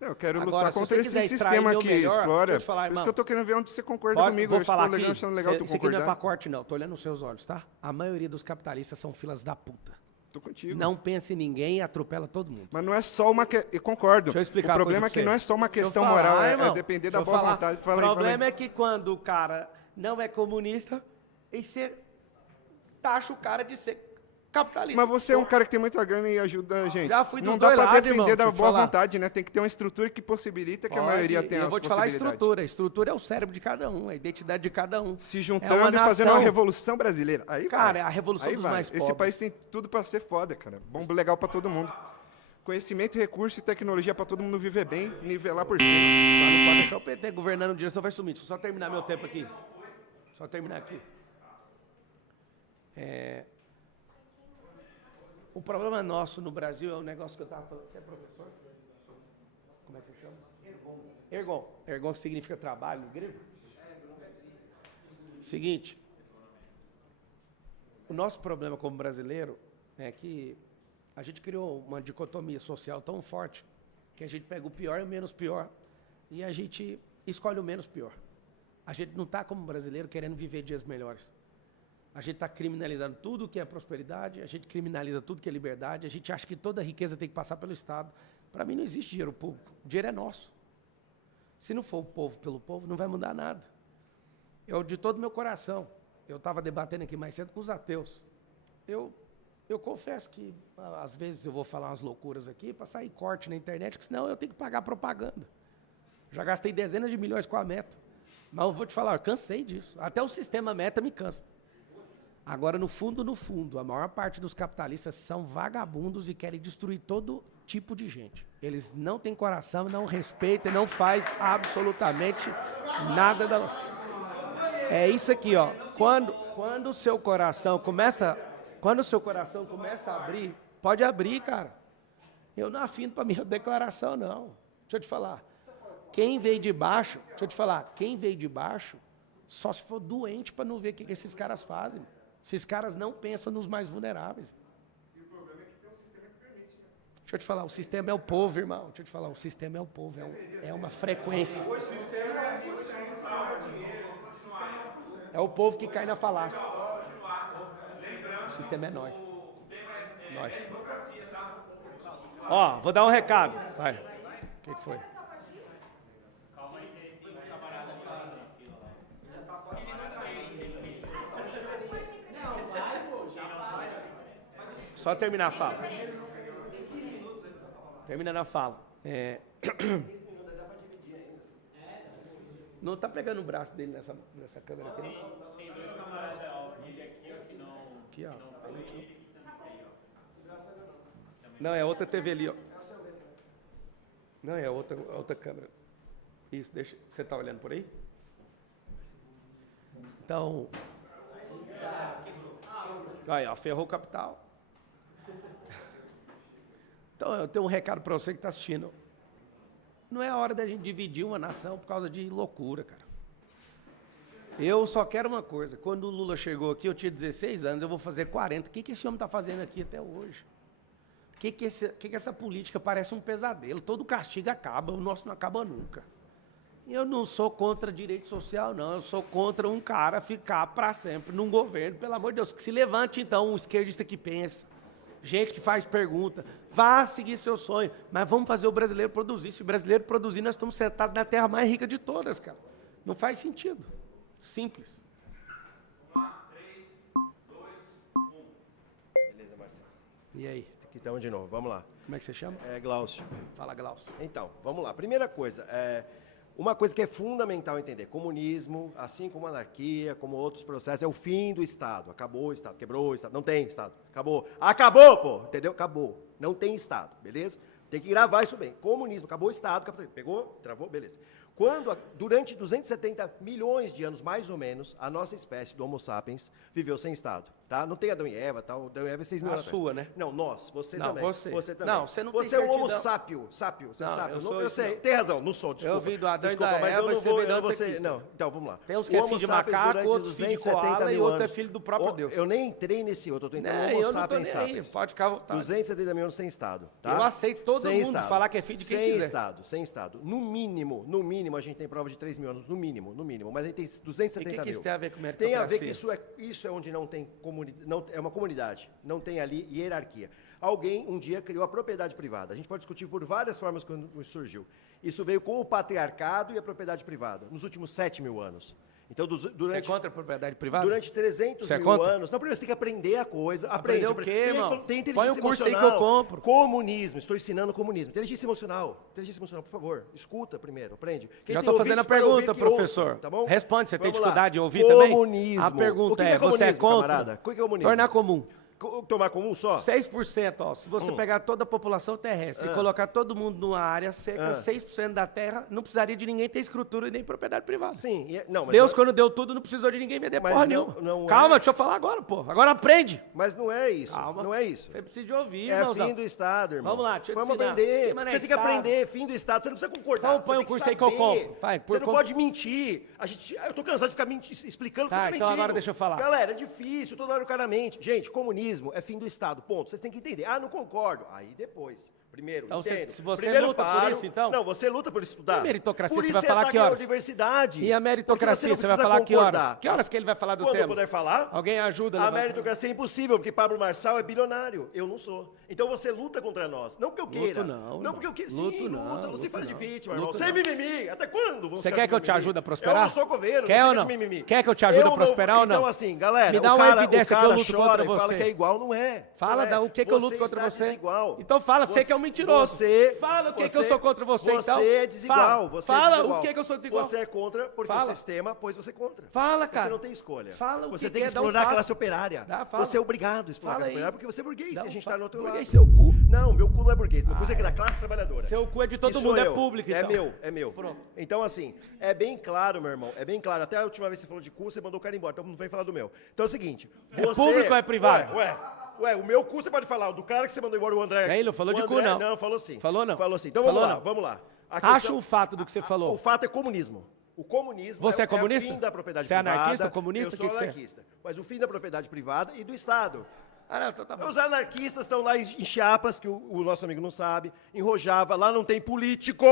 Não, eu quero Agora, lutar se contra você esse quiser extrair sistema meu que melhor, explora. deixa eu te falar, Por isso irmão. que eu tô querendo ver onde você concorda Pode, comigo. vou Eu falar estou aqui, legal, achando legal tu isso aqui não é pra concordar. corte, não. Tô olhando nos seus olhos, tá? A maioria dos capitalistas são filas da puta. Tô contigo. Não pensa em ninguém e atropela todo mundo. Mas não é só uma... Eu concordo. Deixa eu explicar o uma problema coisa é que pra não é você. só uma Deixa eu questão falar, moral, é irmão. depender Deixa da eu boa falar. vontade. O Fala aí, problema é que quando o cara não é comunista, e você taxa o cara de ser capitalista. Mas você é um cara que tem muita grana e ajuda a gente. Já fui dos Não dá dois pra lados, depender irmão, da deixa eu boa falar. vontade, né? Tem que ter uma estrutura que possibilita que a Pode, maioria tenha as eu vou te falar a possibilidades. estrutura. A estrutura é o cérebro de cada um, a identidade de cada um. Se É juntando uma e fazendo nação. uma revolução brasileira. Aí Cara, vai. é a revolução Aí dos vai. mais Esse pobres. país tem tudo pra ser foda, cara. Bom, legal pra todo mundo. Conhecimento, recurso e tecnologia pra todo mundo viver bem, nivelar por cima. Só não pode deixar o PT governando um dia, senão vai sumir. Deixa eu só terminar meu tempo aqui. Só terminar aqui. O problema nosso no Brasil é um negócio que eu estava falando. Você é professor? Como é que você chama? Ergon. Ergon significa trabalho em grego? Seguinte. O nosso problema como brasileiro é que a gente criou uma dicotomia social tão forte que a gente pega o pior e o menos pior e a gente escolhe o menos pior. A gente não está como brasileiro querendo viver dias melhores. A gente está criminalizando tudo que é prosperidade, a gente criminaliza tudo que é liberdade, a gente acha que toda riqueza tem que passar pelo Estado. Para mim não existe dinheiro público, o dinheiro é nosso. Se não for o povo pelo povo, não vai mudar nada. Eu, de todo meu coração, eu estava debatendo aqui mais cedo com os ateus. Eu confesso que, às vezes, eu vou falar umas loucuras aqui para sair corte na internet, porque senão eu tenho que pagar propaganda. Já gastei dezenas de milhões com a Meta. Mas eu vou te falar, eu cansei disso. Até o sistema Meta me cansa. Agora, no fundo, a maior parte dos capitalistas são vagabundos e querem destruir todo tipo de gente. Eles não têm coração, não respeitam, não faz absolutamente nada da... É isso aqui, ó. Quando o seu coração começa a abrir, pode abrir, cara. Eu não afino para minha declaração, não. Deixa eu te falar. Quem veio de baixo, deixa eu te falar, quem veio de baixo, só se for doente para não ver o que esses caras fazem. Esses caras não pensam nos mais vulneráveis. E o problema é que tem um sistema que permite, né? Deixa eu te falar, o sistema é o povo, irmão. Deixa eu te falar, o sistema é o povo, é uma frequência. É o povo que cai na falácia. O sistema é nós. Nós. Ó, vou dar um recado. Vai. O que foi? Só terminar a fala. Terminando a fala. Não tá pegando o braço dele nessa câmera aqui, não? Tem dois camaradas, ele aqui, não. Aqui, ó. Não, é outra TV ali, ó. Não, é outra câmera. Isso, deixa. Você tá olhando por aí? Então. Aí, ó, ferrou o capital. Então, eu tenho um recado para você que está assistindo. Não é a hora da gente dividir uma nação por causa de loucura, cara. Eu só quero uma coisa. Quando o Lula chegou aqui, eu tinha 16 anos, eu vou fazer 40. O que esse homem está fazendo aqui até hoje? O que essa política parece um pesadelo? Todo castigo acaba, o nosso não acaba nunca. Eu não sou contra direito social, não. Eu sou contra um cara ficar para sempre num governo. Pelo amor de Deus, que se levante, então, um esquerdista que pensa. Gente que faz pergunta. Vá seguir seu sonho. Mas vamos fazer o brasileiro produzir. Se o brasileiro produzir, nós estamos sentados na terra mais rica de todas, cara. Não faz sentido. Simples. 3, 2, 1. Beleza, Marcelo. E aí? Aqui estamos de novo, vamos lá. Como é que você chama? Glaucio. Fala, Glaucio. Então, vamos lá. Primeira coisa, uma coisa que é fundamental entender. Comunismo, assim como anarquia, como outros processos, é o fim do Estado. Acabou o Estado, quebrou o Estado. Não tem Estado. Acabou. Acabou, pô! Entendeu? Acabou. Não tem Estado, beleza? Tem que gravar isso bem. Comunismo, acabou o Estado, capitalismo. Pegou? Travou? Beleza. Durante 270 milhões de anos, mais ou menos, a nossa espécie do Homo sapiens viveu sem Estado, tá? Não tem Adão e Eva, tá? Adão e Eva é 6 mil A anos. sua, né? Não, nós, você Não, também. você. também. Não, você não tem Você é um Homo certidão. sápio, você Não, sabe. eu sou Eu isso, sei, não. tem razão, não sou, desculpa. Eu vim do Adão e Desculpa, da mas Eva, eu não você vou, veio de eu onde vou você ser, quis. não. Então, vamos lá. Tem uns que é O filho Homo de sapiens, macaco, durante outros filho de 270 koala e mil outros é anos. filho do próprio Deus. Eu nem entrei nesse outro, eu tô entrando no É, Homo eu não tô sapiens nem aí, sapiens. pode ficar à vontade. 270 mil anos sem Estado, tá? Eu aceito todo Sem mundo falar que é filho de quem sem quiser. Estado, sem Estado. No mínimo, a gente tem prova de 3 mil anos, no mínimo. Mas a gente tem 270 E o que mil. isso tem a ver com Tem a ver meritocracia? que isso é onde não tem é uma comunidade, não tem ali hierarquia. Alguém um dia criou a propriedade privada. A gente pode discutir por várias formas quando isso surgiu. Isso veio com o patriarcado e a propriedade privada, nos últimos 7 mil anos. Então, Você é durante contra a propriedade privada? Durante 300 Você é mil contra? anos. Não, primeiro você tem que aprender a coisa. Aprender Aprende. o quê, irmão? Tem inteligência Põe um curso aí que emocional. eu compro. Comunismo. Estou ensinando comunismo. Inteligência emocional. Inteligência emocional, por favor. Escuta primeiro. Aprende. Quem Já tem estou fazendo a ouvidos para ouvir, pergunta, que ouça, professor. tá bom? Responde, você tem Vamos lá. dificuldade de ouvir também? Comunismo. A pergunta O que é, você é comunismo, contra? camarada? O que é comunismo? Tornar comum. Tomar comum só? 6%, ó. Se você pegar toda a população terrestre e colocar todo mundo numa área seca, 6% da terra, não precisaria de ninguém ter escritura e nem propriedade privada. Sim. Não, mas Deus, não- quando deu tudo, não precisou de ninguém vender Mas porra não- nenhuma. não Calma, é- deixa eu falar agora, pô. Agora aprende. Mas não é isso. Calma. Não é isso. Você precisa de ouvir, É irmãozão. fim do Estado, irmão. Vamos lá, deixa eu te Vamos ensinar. aprender. Que mané Você tem que Estado? aprender, fim do Estado. Você não precisa concordar. Então põe você um tem curso que aí que eu saber. compro. Vai, Você não pode mentir. Eu tô cansado de ficar explicando que Tá, você tá então mentindo. agora deixa eu falar. Galera, é difícil, toda hora o cara mente. Gente, comunismo é fim do Estado, ponto. Vocês têm que entender. Ah, não concordo. Aí depois. Primeiro, Então, entendo. se você Primeiro luta por paro. isso, então? Não, você luta por estudar. E a meritocracia, Por você isso vai falar ataca que a horas? diversidade. E a meritocracia, Porque você vai não falar precisa que horas? concordar. Que horas que ele vai falar do Quando tema? eu puder falar. Alguém ajuda? A levanta. meritocracia é impossível, porque Pablo Marçal é bilionário. Eu não sou. Então você luta contra nós. Não porque eu queira. Luto não, Não porque eu queira. luto Sim, não, luta. Não se luto faz de não. vítima, irmão. Luto Sem não. mimimi. Até quando? Vamos Você ficar quer de que eu te mimimi? ajude a prosperar? Eu não sou coveiro. Quer ou fica não? de mimimi. Quer que eu te ajude a não- prosperar ou não? Então assim, galera, Me dá o uma cara, evidência o que eu cara luto chora contra e fala você. que é igual, não é. Fala Não é. o que eu luto Você contra está você. desigual. Então fala, você que é um mentiroso. Fala o que eu sou contra você, então. Você é desigual. Fala, Você é fala desigual. o que eu sou desigual. Você é contra porque Fala. o sistema pôs você contra. Fala, cara. Você não tem escolha. Fala o Você que tem que quer, dá um explorar a fato. classe operária. Fala. Você é obrigado a explorar a Fala classe aí. operária porque você é burguês. Dá E a um gente fato. tá no outro Burguês, lado. seu cu. Não, meu cu não é burguês. Meu cu é da classe trabalhadora. Seu cu é de todo Que mundo, sou é eu. público, É então. meu, é meu. Então, assim, é bem claro, meu irmão. É bem claro. Até a última vez que você falou de cu, você mandou o cara embora. Então não vem falar do meu. Então é o seguinte. É público ou é privado? Ué, o meu cu você pode falar. O do cara que você mandou embora, o André. Ele não falou o de cu, André, não. Não, falou sim. Falou não? Falou sim. Então Falou vamos lá, não. vamos lá. Acho o fato do que você falou. O fato é comunismo. O comunismo Você é comunista? o fim da propriedade Você é privada. anarquista, comunista? Eu sou O que você é? anarquista. Mas o fim da propriedade privada e do Estado. Ah, não, então tá bom. Os anarquistas estão lá em Chiapas, que o nosso amigo não sabe, em Rojava, lá não tem político,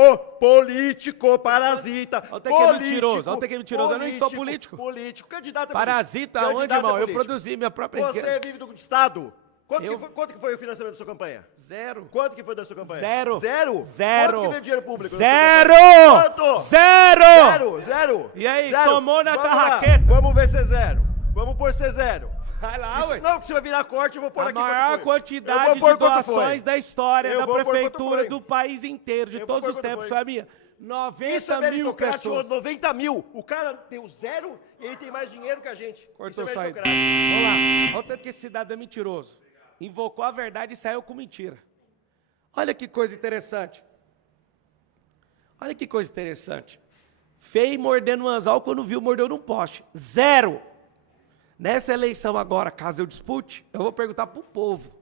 parasita, Olha o Tequeno mentiroso, olha o Tequeno mentiroso, eu nem sou político. Candidato é Parasita político. onde, Candidato é irmão? Eu político. produzi minha própria Você vive do Estado. Eu- Quanto que foi o financiamento da sua campanha? Zero. Quanto que foi da sua campanha? Zero. Zero? Zero. Quanto que veio dinheiro público? Zero! Na sua campanha? Quanto? Zero! Zero. E aí, Zero. tomou na Vamos lá. tarraqueta? Vamos ver se é zero. Vamos pôr se é zero. Vai lá, Isso, ué. não, que você vai virar corte, eu vou pôr A aqui maior quanto foi. Eu quantidade vou de pôr quanto foi. doações da história Eu da vou pôr quanto prefeitura foi. do país inteiro, de Eu vou todos pôr os quanto tempos, foi. família. Isso 90 é mil meritocrático, pessoas. 90 mil. O cara tem o zero e ele tem mais dinheiro que a gente. Cortou Isso é só aí. meritocrático. Vamos lá. Olha o tanto que esse cidadão é mentiroso. Invocou a verdade e saiu com mentira. Olha que coisa interessante. Olha que coisa interessante. Feio mordendo um anzol, quando viu, mordeu num poste. Zero. Nessa eleição agora, caso eu dispute, eu vou perguntar para o povo.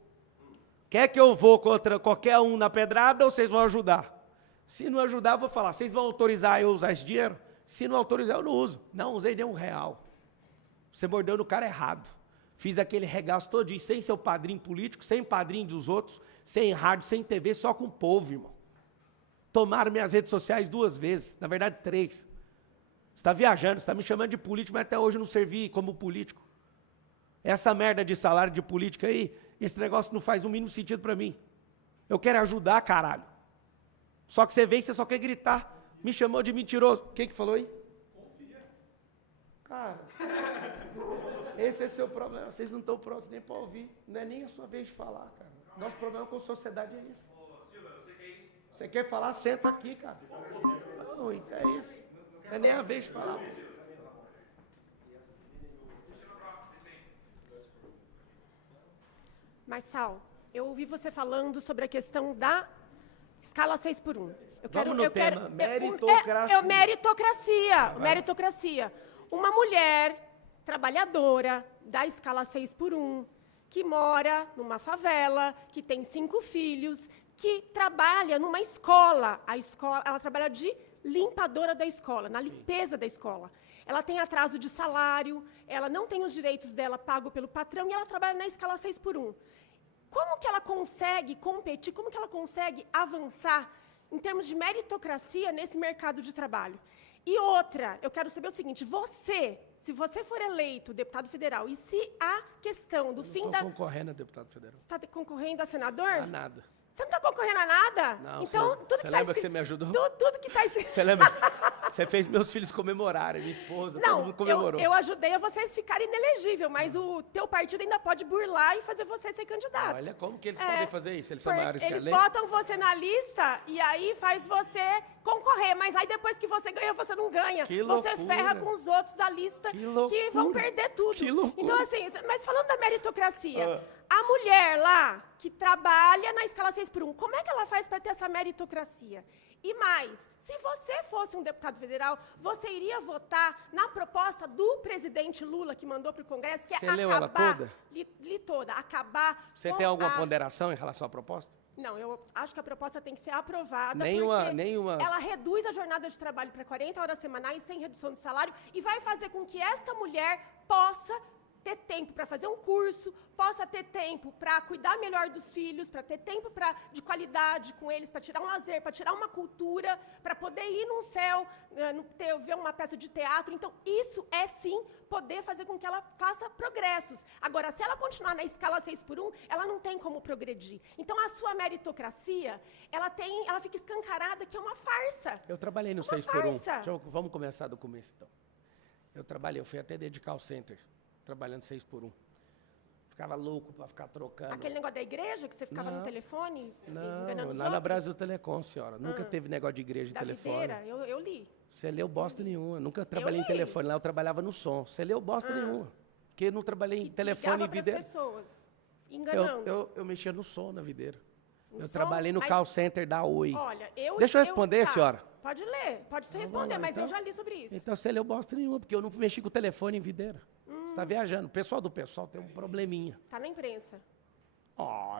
Quer que eu vou contra qualquer um na pedrada ou vocês vão ajudar? Se não ajudar, eu vou falar, vocês vão autorizar eu usar esse dinheiro? Se não autorizar, eu não uso. Não usei nem R$1. Você mordeu no cara errado. Fiz aquele regaço todinho, sem seu padrinho político, sem padrinho dos outros, sem rádio, sem TV, só com o povo, irmão. Tomaram minhas redes sociais 2 vezes, na verdade 3. Você está viajando, você está me chamando de político, mas até hoje eu não servi como político. Essa merda de salário de política aí, esse negócio não faz o mínimo sentido para mim. Eu quero ajudar, caralho. Só que você vem e você só quer gritar. Me chamou de mentiroso. Quem que falou aí? Confia. Cara, esse é seu problema. Vocês não estão prontos nem para ouvir. Não é nem a sua vez de falar, cara. Nosso problema com a sociedade é isso. Você quer falar? Senta aqui, cara. Não, é isso. Não é nem a vez de falar. Marçal, eu ouvi você falando sobre a questão da escala 6x1. Vamos no tema, meritocracia. Meritocracia, meritocracia. Uma mulher trabalhadora da escala 6x1, que mora numa favela, que tem 5 filhos, que trabalha numa escola. A escola, ela trabalha de limpadora da escola, na limpeza da escola. Ela tem atraso de salário, ela não tem os direitos dela pago pelo patrão e ela trabalha na escala 6x1. Como que ela consegue competir, como que ela consegue avançar em termos de meritocracia nesse mercado de trabalho? E outra, eu quero saber o seguinte, se você for eleito deputado federal, e se a questão do fim da... Estou concorrendo a deputado federal. Você está concorrendo a senador? A nada. Você não está concorrendo a nada? Não, então, tudo você que tá lembra que escrito- você me ajudou? Tudo que está escrito... Você lembra? Você fez meus filhos comemorarem, minha esposa, todo Não, mundo comemorou. eu ajudei a vocês ficarem inelegível, mas o teu partido ainda pode burlar e fazer você ser candidato. Olha como que eles podem fazer isso, eles são maiores que a Eles lei. botam você na lista e aí faz você concorrer, mas aí depois que você ganha, você não ganha. Que Você loucura. ferra com os outros da lista Que que loucura. vão perder tudo. Que loucura. Então, assim, mas falando da meritocracia, a mulher lá que trabalha na escala 6x1, como é que ela faz para ter essa meritocracia? E mais, se você fosse um deputado federal, você iria votar na proposta do presidente Lula, que mandou para o Congresso, que Você é leu ela acabar... toda? Li toda. Acabar Você com tem alguma a... ponderação em relação à proposta? Não, eu acho que a proposta tem que ser aprovada Nenhuma. ela reduz a jornada de trabalho para 40 horas semanais sem redução de salário e vai fazer com que esta mulher possa ter tempo para fazer um curso, possa ter tempo para cuidar melhor dos filhos, para ter tempo de qualidade com eles, para tirar um lazer, para tirar uma cultura, para poder ir num céu, ver uma peça de teatro. Então, isso é sim poder fazer com que ela faça progressos. Agora, se ela continuar na escala 6x1, ela não tem como progredir. Então, a sua meritocracia, ela fica escancarada que é uma farsa. Eu trabalhei no Uma 6x1. farsa. Vamos começar do começo, então. Eu fui até dedicar ao center, trabalhando 6x1. Ficava louco para ficar trocando. Aquele negócio da igreja, que você ficava no telefone enganando Não, os lá na outros? Brasil Telecom, senhora. Nunca teve negócio de igreja de Da telefone. Videira, eu li. Você leu bosta nenhuma. Nunca trabalhei em li. telefone, lá eu trabalhava no som. Você leu bosta nenhuma. Porque eu não trabalhei em telefone e Ligava pras videira. pessoas, enganando. Eu mexia no som na videira. No Eu som? trabalhei no Mas- call center da Oi. Olha, Deixa eu responder, tá. senhora. Pode ler, pode se responder, lá, mas eu então. já li sobre isso. Então você leu bosta nenhuma, porque eu não mexi com o telefone em videira. Você está viajando. O pessoal do pessoal tem um probleminha. Tá na imprensa.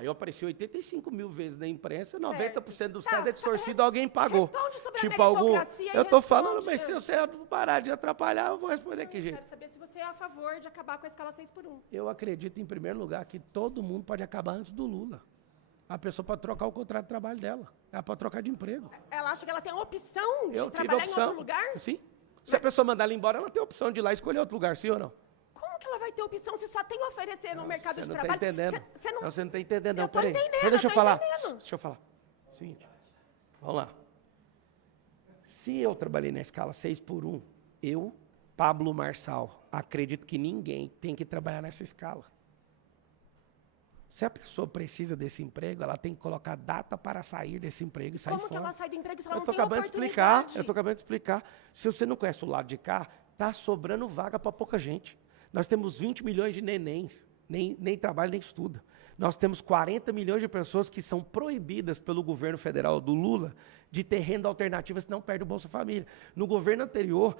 Eu apareci 85 mil vezes na imprensa, 90% dos Tá, casos é distorcido, alguém pagou. responde sobre a Tipo algum. meritocracia e Eu tô responde, falando, mas se você parar de atrapalhar, eu vou responder que Eu jeito. quero saber se você é a favor de acabar com a escala 6x1. Eu acredito, em primeiro lugar, que todo mundo pode acabar antes do Lula. A pessoa pode trocar o contrato de trabalho dela. Ela pode trocar de emprego. Ela acha que ela tem a opção de Eu tive a trabalhar em opção. outro lugar? Sim. Se a pessoa mandar ela embora, ela tem a opção de ir lá escolher outro lugar, sim ou não? Como que ela vai ter opção se só tem a oferecer no mercado Você de não trabalho? está entendendo. Você não... Você não está entendendo, não. Eu tô Peraí. entendendo, Então, deixa eu eu tô falar. entendendo. Deixa eu falar. Seguinte. Vamos lá. Se eu trabalhei na escala 6x1, eu, Pablo Marçal, acredito que ninguém tem que trabalhar nessa escala. Se a pessoa precisa desse emprego, ela tem que colocar data para sair desse emprego e sair Como fora. que ela sai do emprego se ela Eu não tô tem acabando de oportunidade? explicar. Eu tô acabando de explicar. Se você não conhece o lado de cá, tá sobrando vaga para pouca gente. Nós temos 20 milhões de nenéns, nem trabalha nem estuda. Nós temos 40 milhões de pessoas que são proibidas pelo governo federal do Lula de ter renda alternativa, senão perde o Bolsa Família. No governo anterior,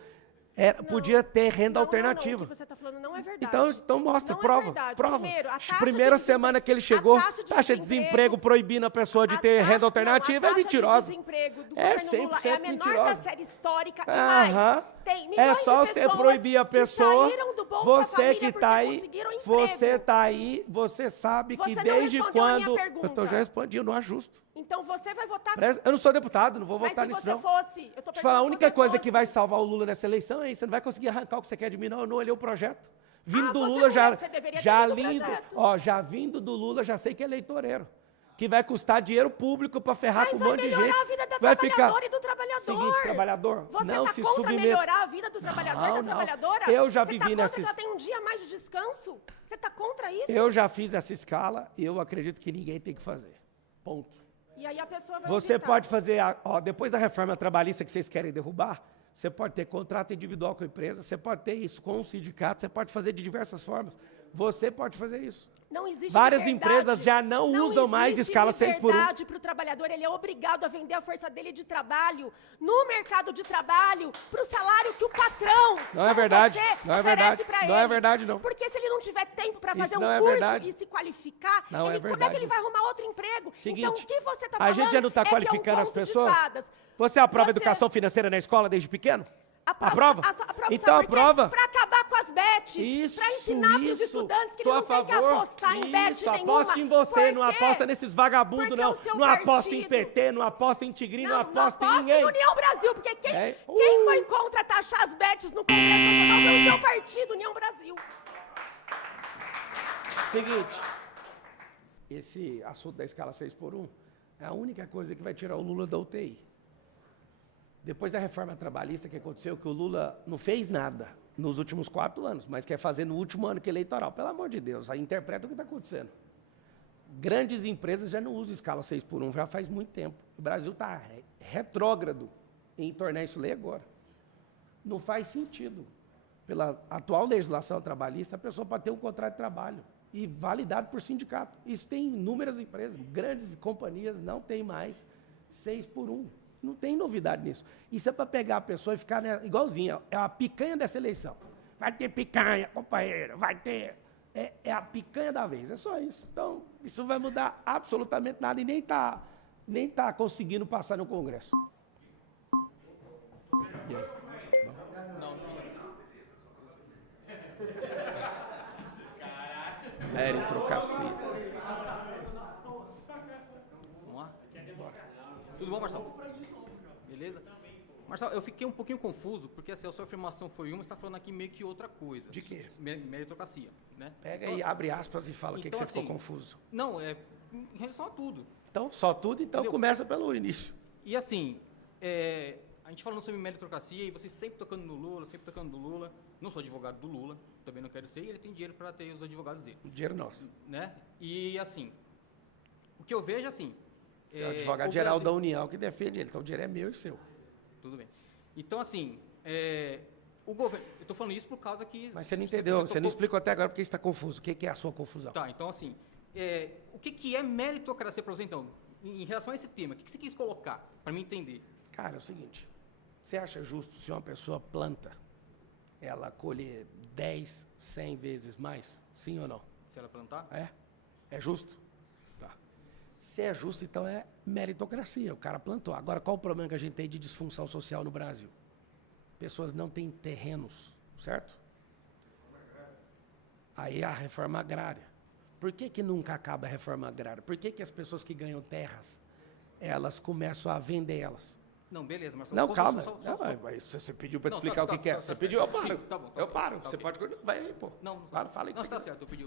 podia ter renda alternativa. Não, o que você está falando não é verdade. Então mostra, não prova. É verdade. Prova. Primeiro, a taxa Primeira de semana que ele a chegou, taxa taxa de desemprego proibindo a pessoa de ter renda alternativa, a é mentirosa. taxa de desemprego do É governo Lula é a 100% menor mentirosa. da série histórica e Aham. mais. Tem milhões É só de você pessoas proibir a pessoa. que saíram do Bolsa Você Família que porque tá aí, conseguiram emprego. você tá aí, você sabe que Você não desde respondeu a minha quando pergunta. já respondi, eu não ajusto. Então você vai votar... Eu não sou deputado, não vou Mas votar se nisso você não. fosse... Eu tô Deixa eu falar, a perguntando única se você coisa fosse. que vai salvar o Lula nessa eleição é isso. Você não vai conseguir arrancar o que você quer de mim, não. Eu não olhei o projeto. Vindo do você Lula não já. deve- você deveria ter Já lido o lindo. projeto. Já vindo do Lula, já sei que é eleitoreiro. Que vai custar dinheiro público para ferrar Mas com um vai monte de gente. melhorar a vida da vai trabalhadora ficar. e do trabalhador. Seguinte, trabalhador, Você não tá se contra submeta. melhorar a vida do trabalhador e da Não. trabalhadora? Eu já Você vivi tá contra nessas- que ela tem um dia mais de descanso? Você tá contra isso? Eu já fiz essa escala e eu acredito que ninguém tem que fazer. Ponto. E aí a pessoa vai Você optar. pode fazer, depois da reforma trabalhista que vocês querem derrubar, você pode ter contrato individual com a empresa, você pode ter isso com o sindicato, você pode fazer de diversas formas. Você pode fazer isso. Não existe Várias liberdade. empresas já não usam mais escala 6x1. liberdade para o trabalhador, ele é obrigado a vender a força dele de trabalho no mercado de trabalho para o salário que o patrão, Não é como verdade, você, não é oferece verdade, pra não é ele. verdade, não. Porque se ele não tiver tempo para Isso fazer um não é curso verdade. e se qualificar, Não é como é que verdade ele vai arrumar outro emprego? Seguinte, então o que você está a falando gente já não está é que é um qualificando as conto de pessoas? fadas. Você aprova Você- educação financeira na escola desde pequeno? Aprova? Então aprova. Para acabar com as bets, Isso, para ensinar para os isso. estudantes que Tô ele a não tem que favor. apostar em bet Isso, nenhuma. aposta em você, não Por quê? aposta nesses vagabundos, Porque não. o seu Não aposta em partido- PT, não aposta em Tigrinho, não Não aposta em aposta ninguém. em União Brasil, porque quem, É. quem foi contra taxar as bets no Congresso Nacional foi o seu partido, União Brasil. Seguinte, esse assunto da escala 6x1 é a única coisa que vai tirar o Lula da UTI. Depois da reforma trabalhista que aconteceu, que o Lula não fez nada nos últimos 4 anos, mas quer fazer no último ano que é eleitoral. Pelo amor de Deus, aí interpreta o que está acontecendo. Grandes empresas já não usam escala 6x1, já faz muito tempo. O Brasil está retrógrado em tornar isso lei agora. Não faz sentido. Pela atual legislação trabalhista, a pessoa pode ter um contrato de trabalho e validado por sindicato. Isso tem inúmeras empresas, grandes companhias não tem mais 6x1. Não tem novidade nisso. Isso é para pegar a pessoa e ficar igualzinha. É a picanha dessa eleição. Vai ter picanha, companheiro, vai ter. É a picanha da vez, é só isso. Então, isso não vai mudar absolutamente nada e nem tá conseguindo passar no Congresso. E aí? Meritocracia. Vamos lá? Tudo bom, Marcelo? Beleza? Marcelo, eu fiquei um pouquinho confuso, porque assim, a sua afirmação foi uma, você está falando aqui meio que outra coisa. De quê? Meritocracia, né? Pega aí, abre aspas e fala o que então, você ficou assim, confuso. Não, é em relação a tudo. Então, só tudo, então Entendeu? começa pelo início. E assim, a gente falando sobre meritocracia e vocês sempre tocando no Lula, sempre tocando no Lula. Não sou advogado do Lula, também não quero ser, e ele tem dinheiro para ter os advogados dele. Dinheiro nosso. Né? E assim, o que eu vejo assim... É o advogado-geral da União que defende ele, então o dinheiro é meu e seu. Tudo bem. Então, assim, o governo... Eu estou falando isso por causa que... Mas você não entendeu, você não explicou até agora porque você está confuso. O que é a sua confusão? Tá, então assim, o que é meritocracia para você, então? Em relação a esse tema, o que você quis colocar, para mim entender? Cara, é o seguinte, você acha justo se uma pessoa planta, ela colher 10, 100 vezes mais? Sim ou não? Se ela plantar? É justo. Se é justo, então é meritocracia. O cara plantou. Agora, qual o problema que a gente tem de disfunção social no Brasil? Pessoas não têm terrenos, certo? Aí a reforma agrária. Por que nunca acaba a reforma agrária? Por que as pessoas que ganham terras, elas começam a vender elas? Não, beleza, mas... Não, calma. Mas você pediu para explicar o que é. Você pediu, eu paro. Sim, tá bom, Eu paro. tá Você ok. pode continuar. Vai aí, pô. Não, Claro, fala aí que não, você tá quiser. certo, eu pedi...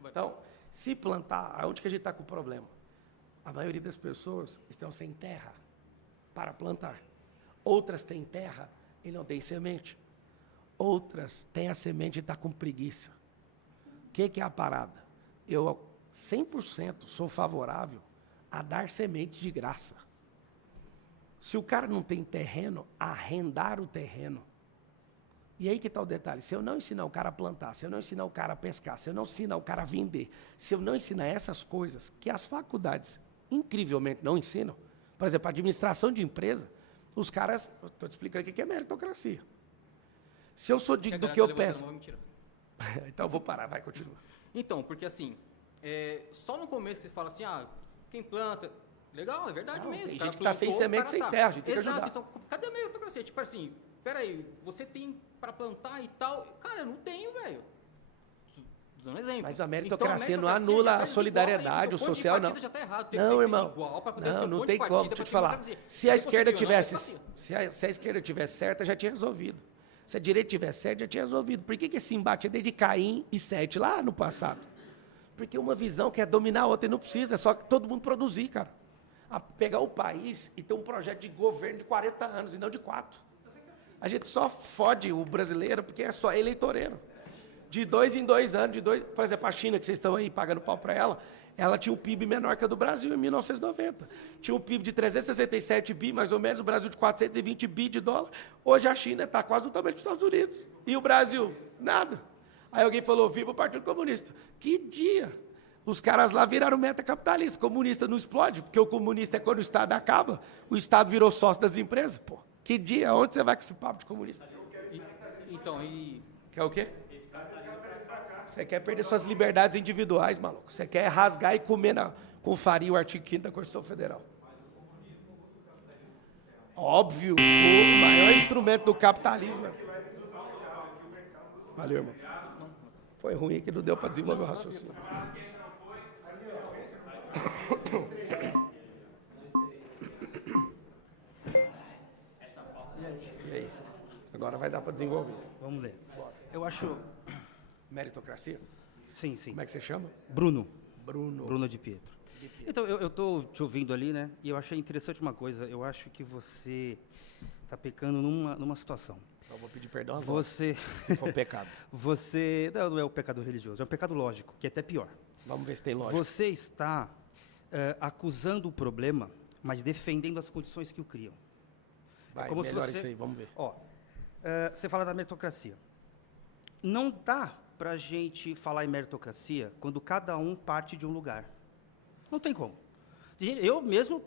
vai. Então, se plantar, aonde que a gente está com o problema? A maioria das pessoas estão sem terra para plantar. Outras têm terra e não têm semente. Outras têm a semente e estão com preguiça. O que é a parada? Eu 100% sou favorável a dar sementes de graça. Se o cara não tem terreno, arrendar o terreno. E aí que está o detalhe, se eu não ensinar o cara a plantar, se eu não ensinar o cara a pescar, se eu não ensinar o cara a vender, se eu não ensinar essas coisas que as faculdades incrivelmente não ensinam, por exemplo, a administração de empresa, os caras, estou te explicando o que é meritocracia. Se eu sou digno do que eu peço... Então eu vou parar, vai, continua. Então, porque assim, só no começo que você fala assim, quem planta... Legal, é verdade Não, mesmo. tem o cara gente que tá sem plantou, semente, o sem cara terra, a gente tem que Exato, ajudar. então, cadê a meritocracia? Tipo assim, peraí, você tem para plantar e tal... Cara, eu não tenho, velho. Dando um exemplo. Mas a meritocracia não já anula tá a desigual, solidariedade, o ponto de social não. partida já tá errado, tem que Não, ser irmão. igual pra poder ter um Não ponto tem de como. partida Deixa eu te pra falar. democracia. Se a Se esquerda conseguiu, não é tivesse, democracia. se a esquerda tivesse certa, já tinha resolvido. Se a direita tivesse certa, já tinha resolvido. Por que esse embate é desde Caim e Sete lá no passado? Porque uma visão quer dominar a outra e não precisa, é só todo mundo produzir, cara. Pegar o país e ter um projeto de governo de 40 anos e não de 4. A gente só fode o brasileiro porque é só eleitoreiro. De 2 em 2 anos, por exemplo, a China, que vocês estão aí pagando pau para ela tinha um PIB menor que a do Brasil em 1990. Tinha um PIB de 367 bi, mais ou menos, o Brasil de 420 bi de dólar. Hoje a China está quase do tamanho dos Estados Unidos. E o Brasil? Nada. Aí alguém falou, viva o Partido Comunista. Que dia! Os caras lá viraram meta-capitalista. Comunista não explode, porque o comunista é quando o Estado acaba. O Estado virou sócio das empresas. Pô, que dia? Onde você vai com esse papo de comunista? Então, e... Quer o quê? Você quer perder suas liberdades individuais, maluco. Você quer rasgar e comer com farinha o artigo 5º da Constituição Federal. Óbvio, o maior instrumento do capitalismo. Valeu, irmão. Foi ruim que não deu para desenvolver o raciocínio. E aí? Agora vai dar para desenvolver. Vamos ler. Eu acho... Meritocracia? Sim, sim. Como é que você chama? Bruno. Bruno. Bruno de Pietro. Então, eu estou te ouvindo ali, né? E eu achei interessante uma coisa. Eu acho que você está pecando numa situação. Eu vou pedir perdão agora, Você... se for pecado. Você... Não é o pecado religioso, é um pecado lógico, que é até pior. Vamos ver se tem lógica. Você está acusando o problema, mas defendendo as condições que o criam. Vai, é como se melhor você... isso aí, vamos ver. Ó, você fala da meritocracia. Não dá para a gente falar em meritocracia quando cada um parte de um lugar. Não tem como. Eu mesmo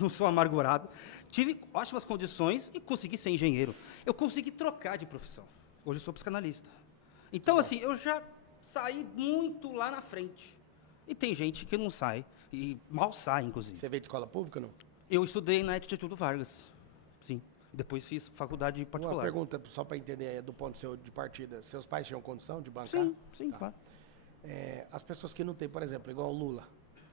não sou amargurado, tive ótimas condições e consegui ser engenheiro. Eu consegui trocar de profissão. Hoje eu sou psicanalista. Então, assim, eu já saí muito lá na frente. E tem gente que não sai, e mal sai, inclusive. Você veio de escola pública, não? Eu estudei na ETC Getúlio Vargas, sim. Depois fiz faculdade particular. Uma pergunta, só para entender do ponto seu de partida. Seus pais tinham condição de bancar? Sim, sim, Tá. claro. As pessoas que não têm, por exemplo, igual o Lula.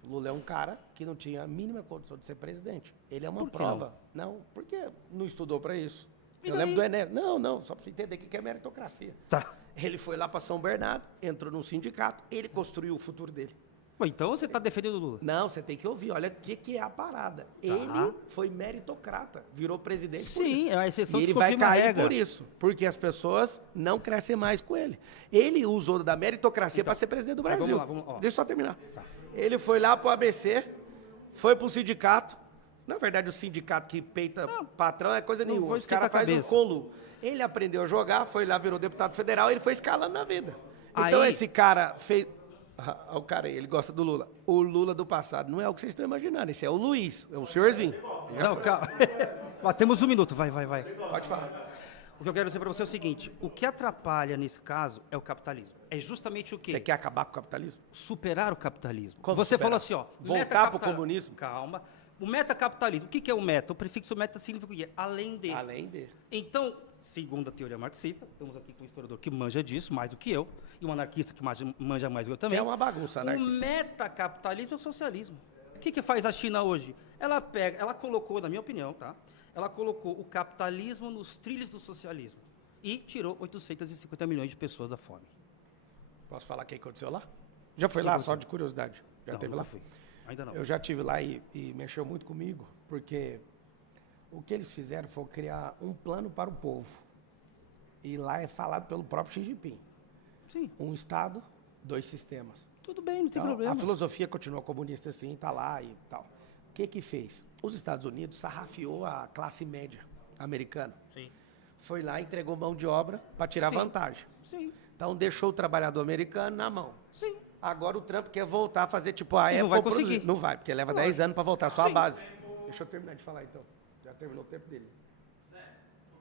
O Lula é um cara que não tinha a mínima condição de ser presidente. Ele é uma Por que prova. Não, porque não estudou para isso. E Eu daí? lembro do Enem. Não, só para você entender o que é meritocracia. Tá. Ele foi lá para São Bernardo, entrou num sindicato, ele construiu o futuro dele. Bom, então você está defendendo o Lula. Não, você tem que ouvir. Olha o que é a parada. Ele foi meritocrata, virou presidente por Sim, isso. é a exceção E que ele vai confirma a cair regra. por isso, porque as pessoas não crescem mais com ele. Ele usou da meritocracia para ser presidente do Mas Brasil. vamos lá, ó. Deixa eu só terminar. Ele foi lá para o ABC, foi para o sindicato. Na verdade, o sindicato que peita patrão é coisa Não nenhuma. vou Os caras esquentar a fazem um cabeça. colo. Ele aprendeu a jogar, foi lá, virou deputado federal, ele foi escalando na vida. Então Aí- esse cara fez... O cara aí, ele gosta do Lula. O Lula do passado não é o que vocês estão imaginando. Esse é o Luiz, é o senhorzinho. Não, calma. Ó, temos um minuto, vai. Pode falar. O que eu quero dizer para você é o seguinte, o que atrapalha nesse caso é o capitalismo. É justamente o quê? Você quer acabar com o capitalismo? Superar o capitalismo. Como Você superar? falou assim, ó... Voltar pro comunismo? Calma. O metacapitalismo, o que é o meta? O prefixo meta significa o quê? Além de. Além de. Então, segundo a teoria marxista, estamos aqui com um historiador que manja disso mais do que eu, e um anarquista que manja mais do que eu também. Que é uma bagunça, anarquista. O metacapitalismo é o socialismo. O que faz a China hoje? Ela colocou, na minha opinião, tá? Ela colocou o capitalismo nos trilhos do socialismo e tirou 850 milhões de pessoas da fome. Posso falar o que aconteceu lá? Já foi lá, só de curiosidade? Já Não, teve nunca lá? fui. Ainda não. Eu já tive lá e mexeu muito comigo, porque o que eles fizeram foi criar um plano para o povo. E lá é falado pelo próprio Xi Jinping. Sim. Um Estado, 2 sistemas. Tudo bem, não tem Então, problema. a filosofia continua comunista assim, tá lá e tal. O que fez? Os Estados Unidos sarrafiou a classe média americana. Sim. Foi lá e entregou mão de obra para tirar Sim. vantagem. Sim. Então deixou o trabalhador americano na mão. Sim. Agora o Trump quer voltar a fazer tipo a E Apple. não vai conseguir. Não vai, porque leva 10 anos para voltar só a base. Deixa eu terminar de falar então. Já terminou o tempo dele.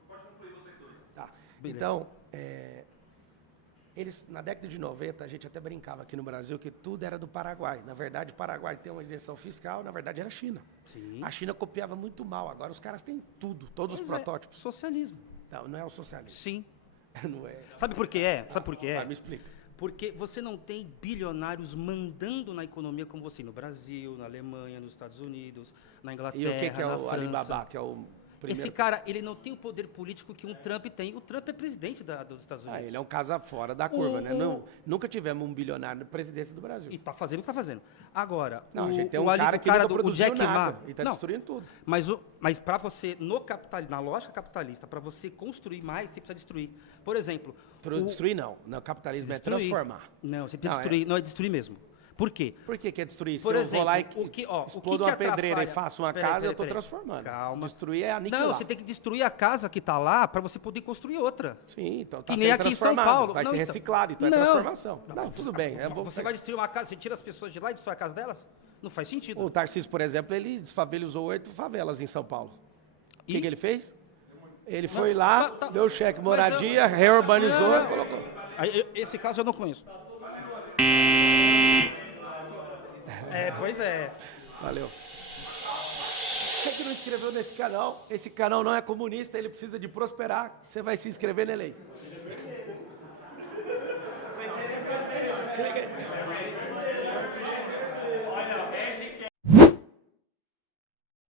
Pode concluir vocês dois. Tá. Beleza. Então, eles, na década de 90, a gente até brincava aqui no Brasil que tudo era do Paraguai. Na verdade, o Paraguai tem uma isenção fiscal, na verdade era a China. Sim. A China copiava muito mal. Agora os caras têm tudo, todos os Pois é, protótipos. socialismo. Não, não é o socialismo. Sim. Não é. Sabe por que é? Sabe por que é? Vai, me explica. Porque você não tem bilionários mandando na economia como você no Brasil, na Alemanha, nos Estados Unidos, na Inglaterra, E o que é na o França. Alibaba, que é o primeiro... Esse cara, ele não tem o poder político que um Trump tem. O Trump é presidente dos Estados Unidos. ele é um caso fora da curva, né? Nunca tivemos um bilionário na presidência do Brasil. E tá fazendo o que tá fazendo. Agora, Não, a o, gente tem o um ali- cara o que nunca do- o produziu Jack nada Ma, e tá não, destruindo tudo. Mas para você, na lógica capitalista, para você construir mais, você precisa destruir. Por exemplo... Destruir não. No capitalismo é Destruir. transformar. Não, você tem que Não, destruir. Não, é destruir mesmo. Por quê? Por que é destruir? Por Se exemplo, eu vou lá e o que explodo uma pedreira e atrapalha- faço uma Peraí, casa, eu estou peraí. transformando. Calma. Destruir é aniquilar. Não, você tem que destruir a casa que está lá para você poder construir outra. Sim, então tá Que nem sendo aqui em São transformado. Paulo. Vai Não, ser então. reciclado, então Não. é transformação. Não, tudo bem. Eu vou... Você vai destruir uma casa, você tira as pessoas de lá e destrói a casa delas? Não faz sentido. O Tarcísio, por exemplo, ele desfavelizou 8 favelas em São Paulo. O que ele fez? Ele foi lá, deu cheque moradia, reurbanizou e colocou. Esse caso eu não conheço. Pois é. Valeu. Você que não inscreveu nesse canal, esse canal não é comunista, ele precisa de prosperar. Você vai se inscrever nele aí.